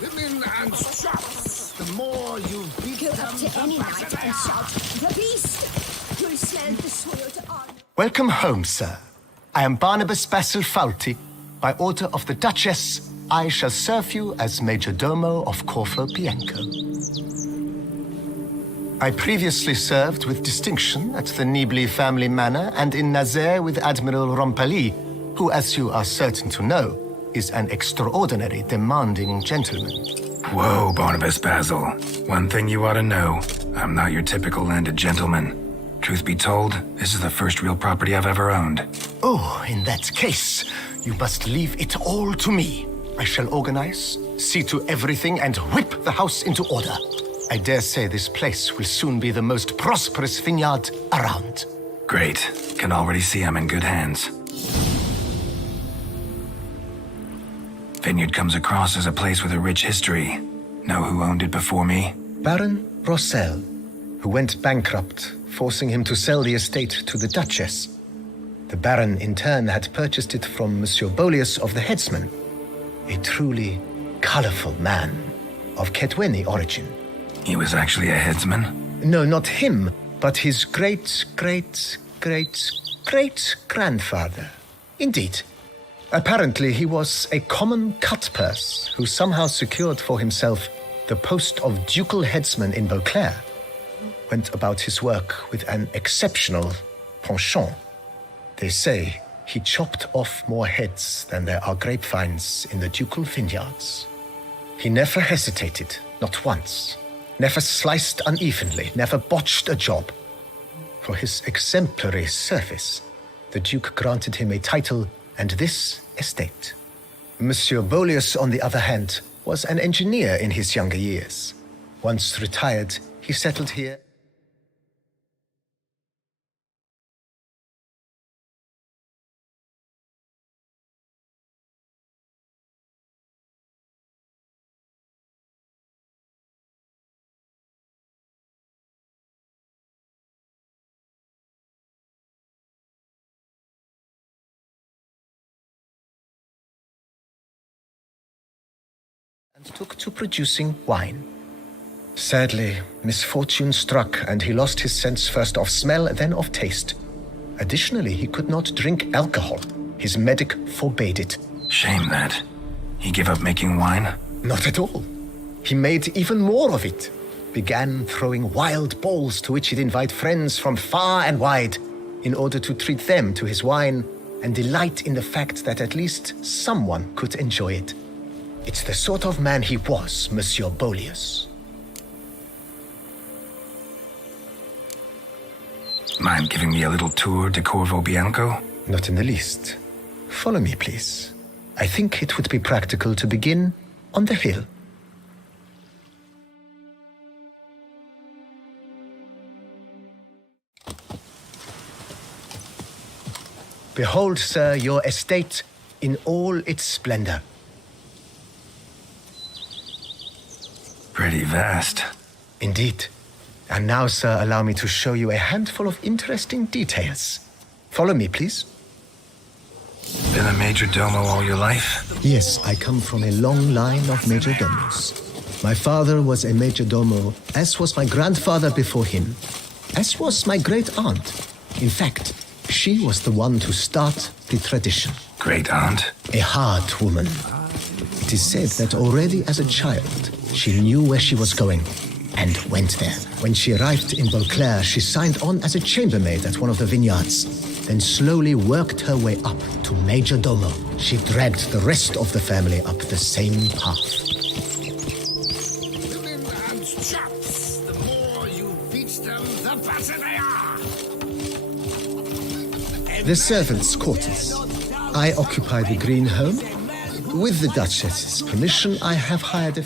Women and shots. The more you beat Go them, up to any knight and shout, "The beast!" You'll smell the soil to honor. Welcome home, sir. I am Barnabas Basil Faulty. By order of the Duchess, I shall serve you as Major Domo of Corvo Bianco. I previously served with distinction at the Nibli family manor and in Nazaire with Admiral Rompali, who, as you are certain to know, is an extraordinary demanding gentleman. Whoa, Barnabas Basil. One thing you ought to know. I'm not your typical landed gentleman. Truth be told, this is the first real property I've ever owned. Oh, in that case, you must leave it all to me. I shall organize, see to everything, and whip the house into order. I dare say this place will soon be the most prosperous vineyard around. Great. Can already see I'm in good hands. Vineyard comes across as a place with a rich history. Know who owned it before me? Baron Rossel, who went bankrupt, forcing him to sell the estate to the Duchess. The Baron, in turn, had purchased it from Monsieur Bolius of the Headsman, a truly colorful man of Ketweni origin. He was actually a headsman? No, not him, but his great-great-great-great-grandfather. Indeed. Apparently, he was a common cutpurse who somehow secured for himself the post of ducal headsman in Beauclair. Went about his work with an exceptional penchant. They say he chopped off more heads than there are grapevines in the ducal vineyards. He never hesitated, not once. Never sliced unevenly, never botched a job. For his exemplary service, the Duke granted him a title and this estate. Monsieur Bolius, on the other hand, was an engineer in his younger years. Once retired, he settled here. And took to producing wine. Sadly, misfortune struck and he lost his sense first of smell, then of taste. Additionally, he could not drink alcohol. His medic forbade it. Shame that. He gave up making wine? Not at all. He made even more of it. Began throwing wild balls to which he'd invite friends from far and wide in order to treat them to his wine and delight in the fact that at least someone could enjoy it. It's the sort of man he was, Monsieur Bolius. Mind giving me a little tour de Corvo Bianco? Not in the least. Follow me, please. I think it would be practical to begin on the hill. Behold, sir, your estate in all its splendor. Pretty vast. Indeed. And now, sir, allow me to show you a handful of interesting details. Follow me, please. Been a major domo all your life? Yes, I come from a long line of major domos. My father was a major domo, as was my grandfather before him, as was my great aunt. In fact, She was the one to start the tradition. Great aunt? A hard woman. It is said that already as a child, she knew where she was going and went there. When she arrived in Beauclair, she signed on as a chambermaid at one of the vineyards, then slowly worked her way up to Major Domo. She dragged the rest of the family up the same path. Women and chaps, the more you beat them, the better they are. The servants' quarters. I occupy the green home. With the Duchess's permission, I have hired a...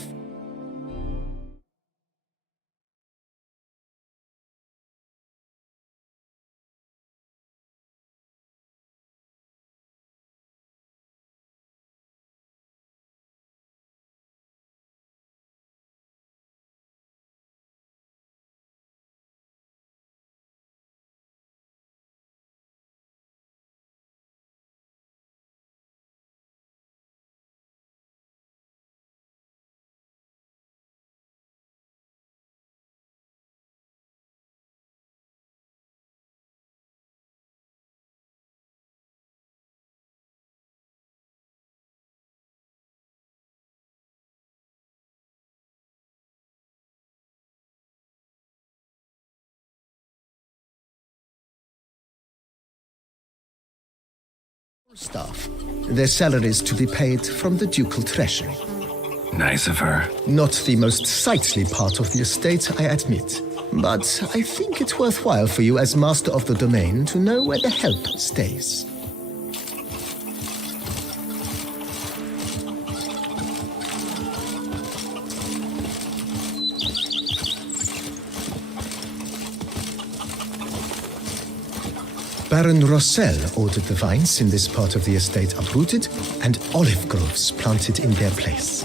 staff. Their salaries to be paid from the ducal treasury. Nice of her. Not the most sightly part of the estate, I admit. But I think it's worthwhile for you as master of the domain to know where the help stays. Baron Rossel ordered the vines in this part of the estate uprooted and olive groves planted in their place.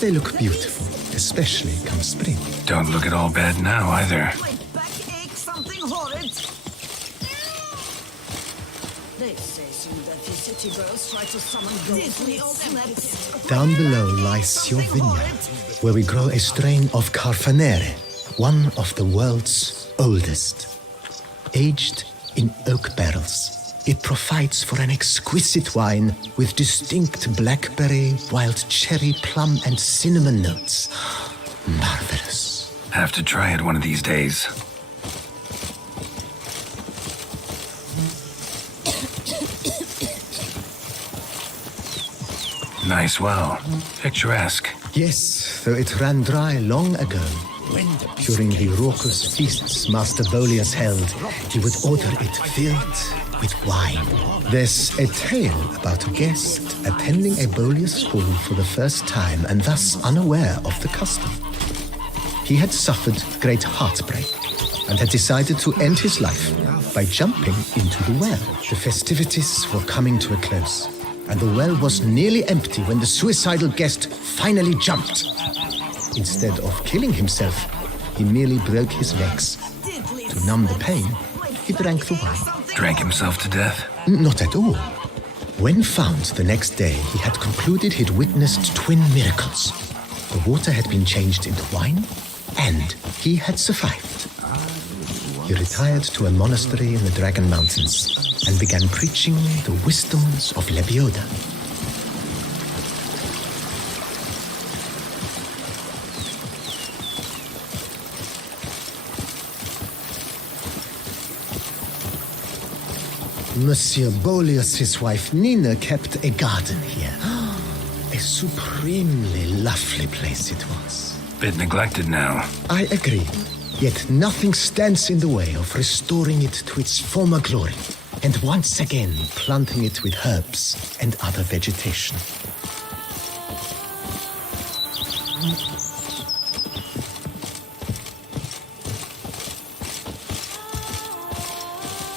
They look beautiful, especially come spring. Don't look at all bad now, either. Something horrid. They say soon that the city girls try to summon ghosts. Down below lies your vineyard, where we grow a strain of Carfanere, one of the world's oldest. Aged in oak barrels, it provides for an exquisite wine with distinct blackberry, wild cherry, plum, and cinnamon notes. Marvelous. Have to try it one of these days. Nice well. Picturesque. Yes, though it ran dry long ago. During the raucous feasts Master Bolius held, he would order it filled with wine. There's a tale about a guest attending a Bolius hall for the first time and thus unaware of the custom. He had suffered great heartbreak and had decided to end his life by jumping into the well. The festivities were coming to a close, and the well was nearly empty when the suicidal guest finally jumped. Instead of killing himself, he merely broke his legs. To numb the pain, he drank the wine. Drank himself to death? Not at all. When found the next day, he had concluded he'd witnessed twin miracles. The water had been changed into wine, and he had survived. He retired to a monastery in the Dragon Mountains and began preaching the wisdoms of Lebioda. Monsieur Bolius' wife Nina kept a garden here. A supremely lovely place it was. Bit neglected now. I agree. Yet nothing stands in the way of restoring it to its former glory, and once again planting it with herbs and other vegetation.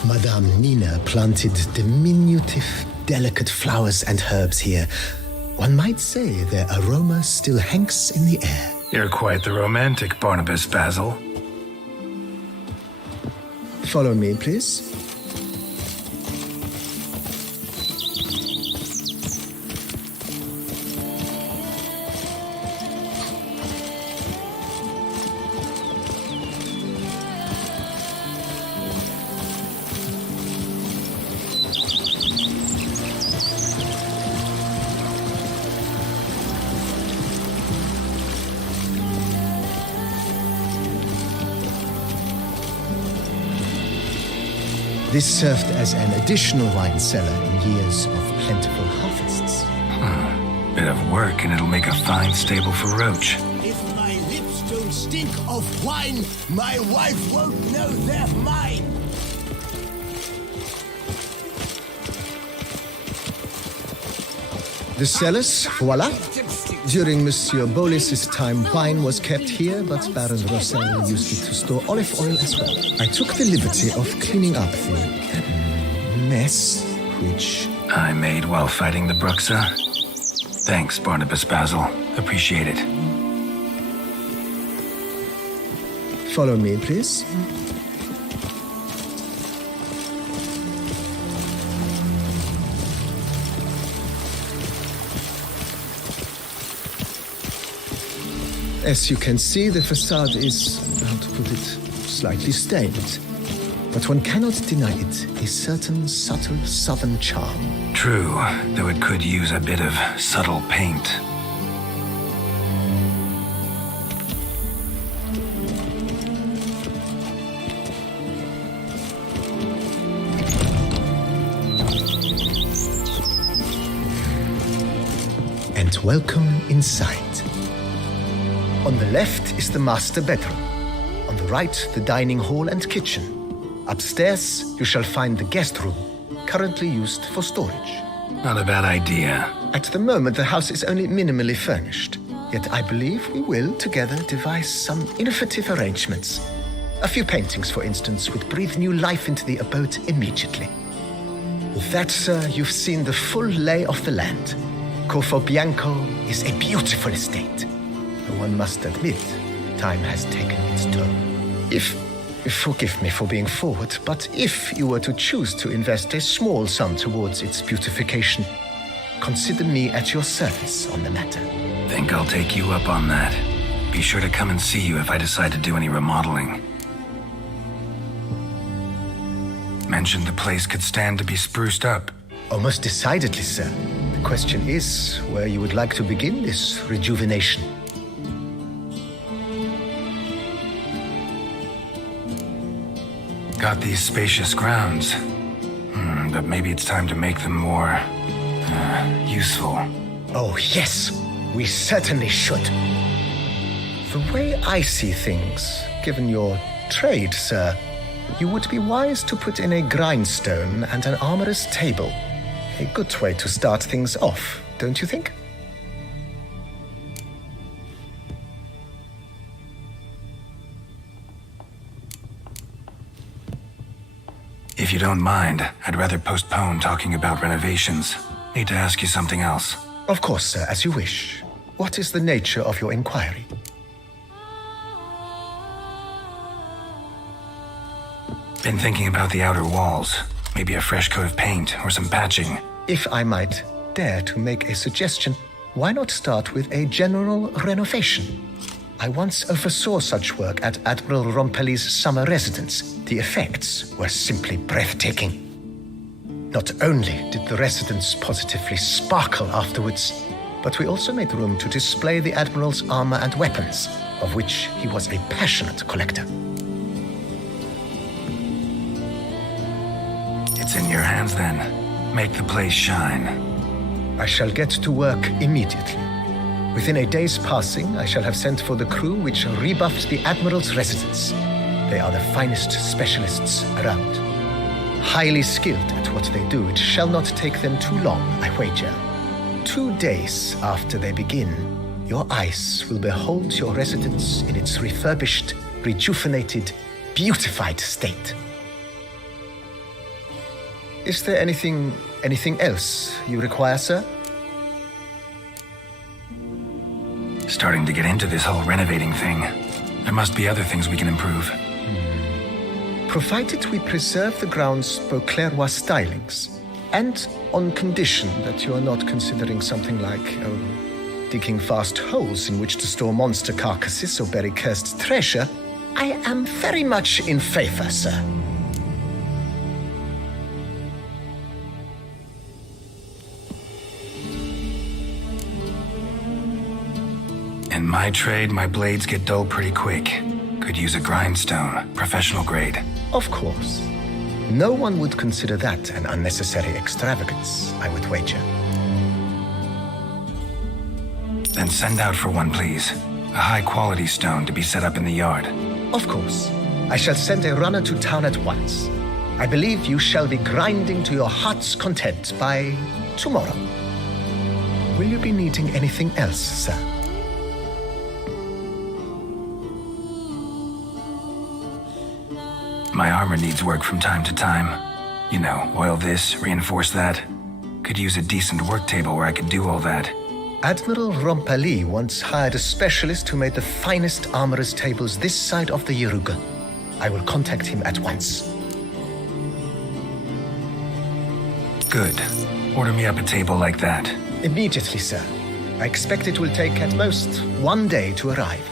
Madame Nina planted diminutive, delicate flowers and herbs here. One might say their aroma still hangs in the air. You're quite the romantic, Barnabas Basil. Follow me, please. This served as an additional wine cellar in years of plentiful harvests. Bit of work and it'll make a fine stable for Roach. If my lips don't stink of wine, my wife won't know they're mine. The cellars, voila. During Monsieur Bolis's time, wine was kept here, but Baron Rossel used it to store olive oil as well. I took the liberty of cleaning up the mess, which I made while fighting the Bruxa. Thanks, Barnabas Basil. Appreciate it. Follow me, please. As you can see, the facade is, how to put it, slightly stained. But one cannot deny it, a certain subtle southern charm. True, though it could use a bit of subtle paint. And welcome inside. On the left is the master bedroom. On the right, the dining hall and kitchen. Upstairs, you shall find the guest room, currently used for storage. Not a bad idea. At the moment, the house is only minimally furnished. Yet I believe we will, together, devise some innovative arrangements. A few paintings, for instance, would breathe new life into the abode immediately. With that, sir, you've seen the full lay of the land. Corfo Bianco is a beautiful estate. Though one must admit, time has taken its toll. Forgive me for being forward, but if you were to choose to invest a small sum towards its beautification, consider me at your service on the matter. Think I'll take you up on that. Be sure to come and see you if I decide to do any remodeling. Mentioned the place could stand to be spruced up. Oh, most decidedly, sir. The question is where you would like to begin this rejuvenation. Got these spacious grounds. But maybe it's time to make them more useful. Oh, yes. We certainly should. The way I see things, given your trade, sir, you would be wise to put in a grindstone and an armorer's table. A good way to start things off, don't you think? If you don't mind, I'd rather postpone talking about renovations. Need to ask you something else. Of course, sir, as you wish. What is the nature of your inquiry? Been thinking about the outer walls. Maybe a fresh coat of paint or some patching. If I might dare to make a suggestion, why not start with a general renovation? I once oversaw such work at Admiral Rompelli's summer residence. The effects were simply breathtaking. Not only did the residence positively sparkle afterwards, but we also made room to display the Admiral's armor and weapons, of which he was a passionate collector. It's in your hands then. Make the place shine. I shall get to work immediately. Within a day's passing, I shall have sent for the crew which rebuffed the Admiral's residence. They are the finest specialists around. Highly skilled at what they do, it shall not take them too long, I wager. 2 days after they begin, your eyes will behold your residence in its refurbished, rejuvenated, beautified state. Is there anything else you require, sir? Starting to get into this whole renovating thing. There must be other things we can improve. Provided we preserve the ground's Beauclercois stylings, and on condition that you are not considering something like, digging vast holes in which to store monster carcasses or bury cursed treasure, I am very much in favor, sir. In my trade, my blades get dull pretty quick. Could use a grindstone, professional grade. Of course. No one would consider that an unnecessary extravagance, I would wager. Then send out for one, please. A high-quality stone to be set up in the yard. Of course. I shall send a runner to town at once. I believe you shall be grinding to your heart's content by tomorrow. Will you be needing anything else, sir? My armor needs work from time to time. You know, oil this, reinforce that. Could use a decent work table where I could do all that. Admiral Rompali once hired a specialist who made the finest armorer's tables this side of the Yaruga. I will contact him at once. Good. Order me up a table like that. Immediately, sir. I expect it will take at most 1 day to arrive.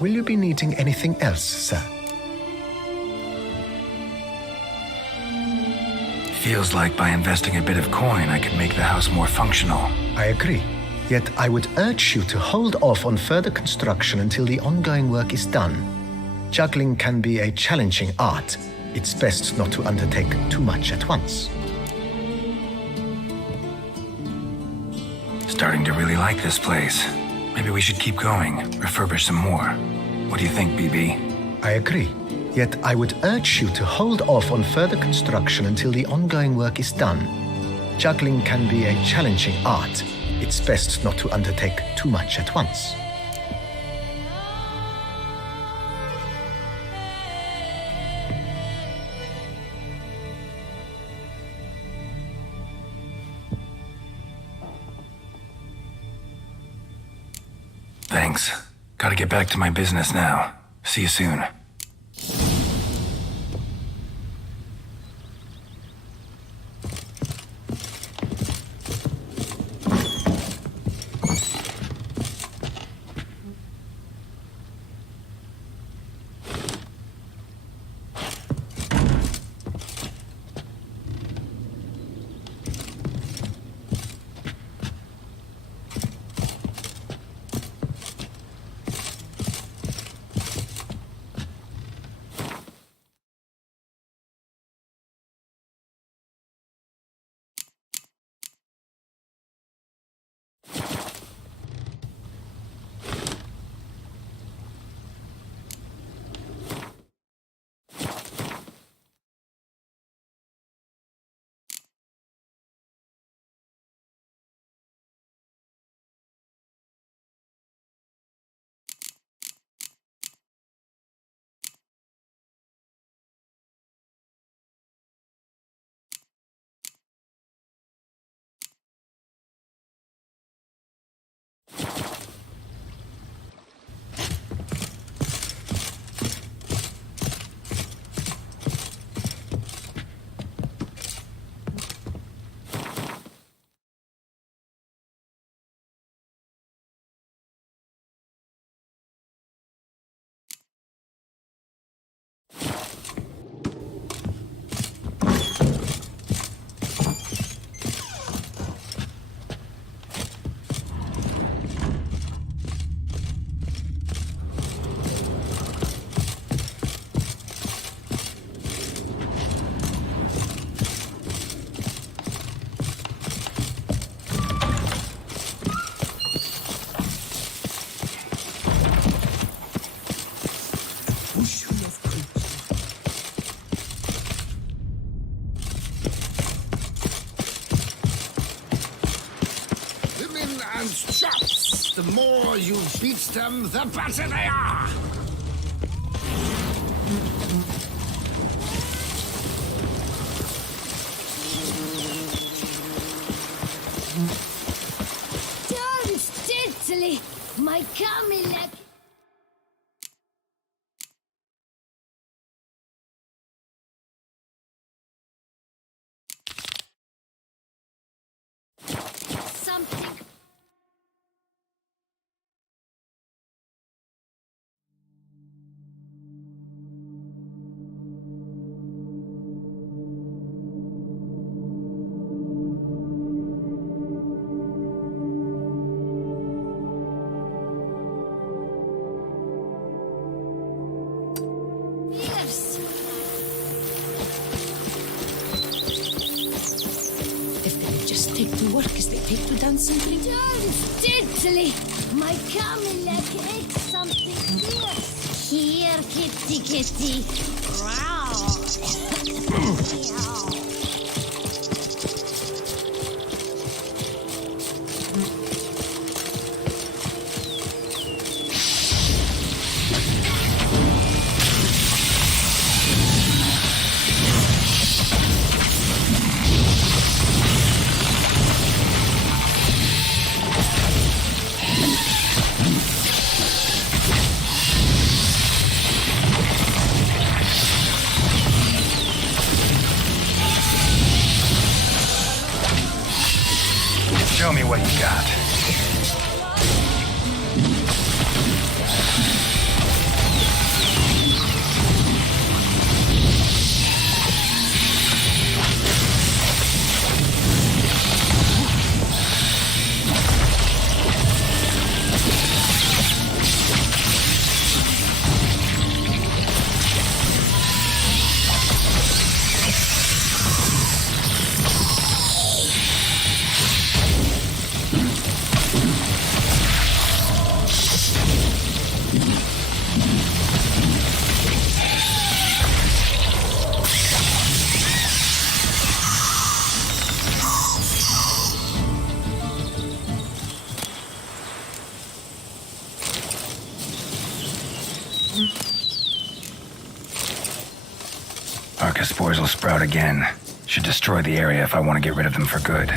Will you be needing anything else, sir? Feels like by investing a bit of coin, I could make the house more functional. I agree. Yet I would urge you to hold off on further construction until the ongoing work is done. Juggling can be a challenging art. It's best not to undertake too much at once. Starting to really like this place. Maybe we should keep going, refurbish some more. What do you think, BB? I agree. Yet I would urge you to hold off on further construction until the ongoing work is done. Juggling can be a challenging art. It's best not to undertake too much at once. Thanks. Gotta get back to my business now. See you soon. Shots. The more you beat them, the better they are. Don't diddly, my Camille. Something. just take to work as they take to dancing. Don't diddly! My Camilla ate something fierce. Here, kitty kitty. Show me what you got. Arca spores will sprout again. Should destroy the area if I want to get rid of them for good.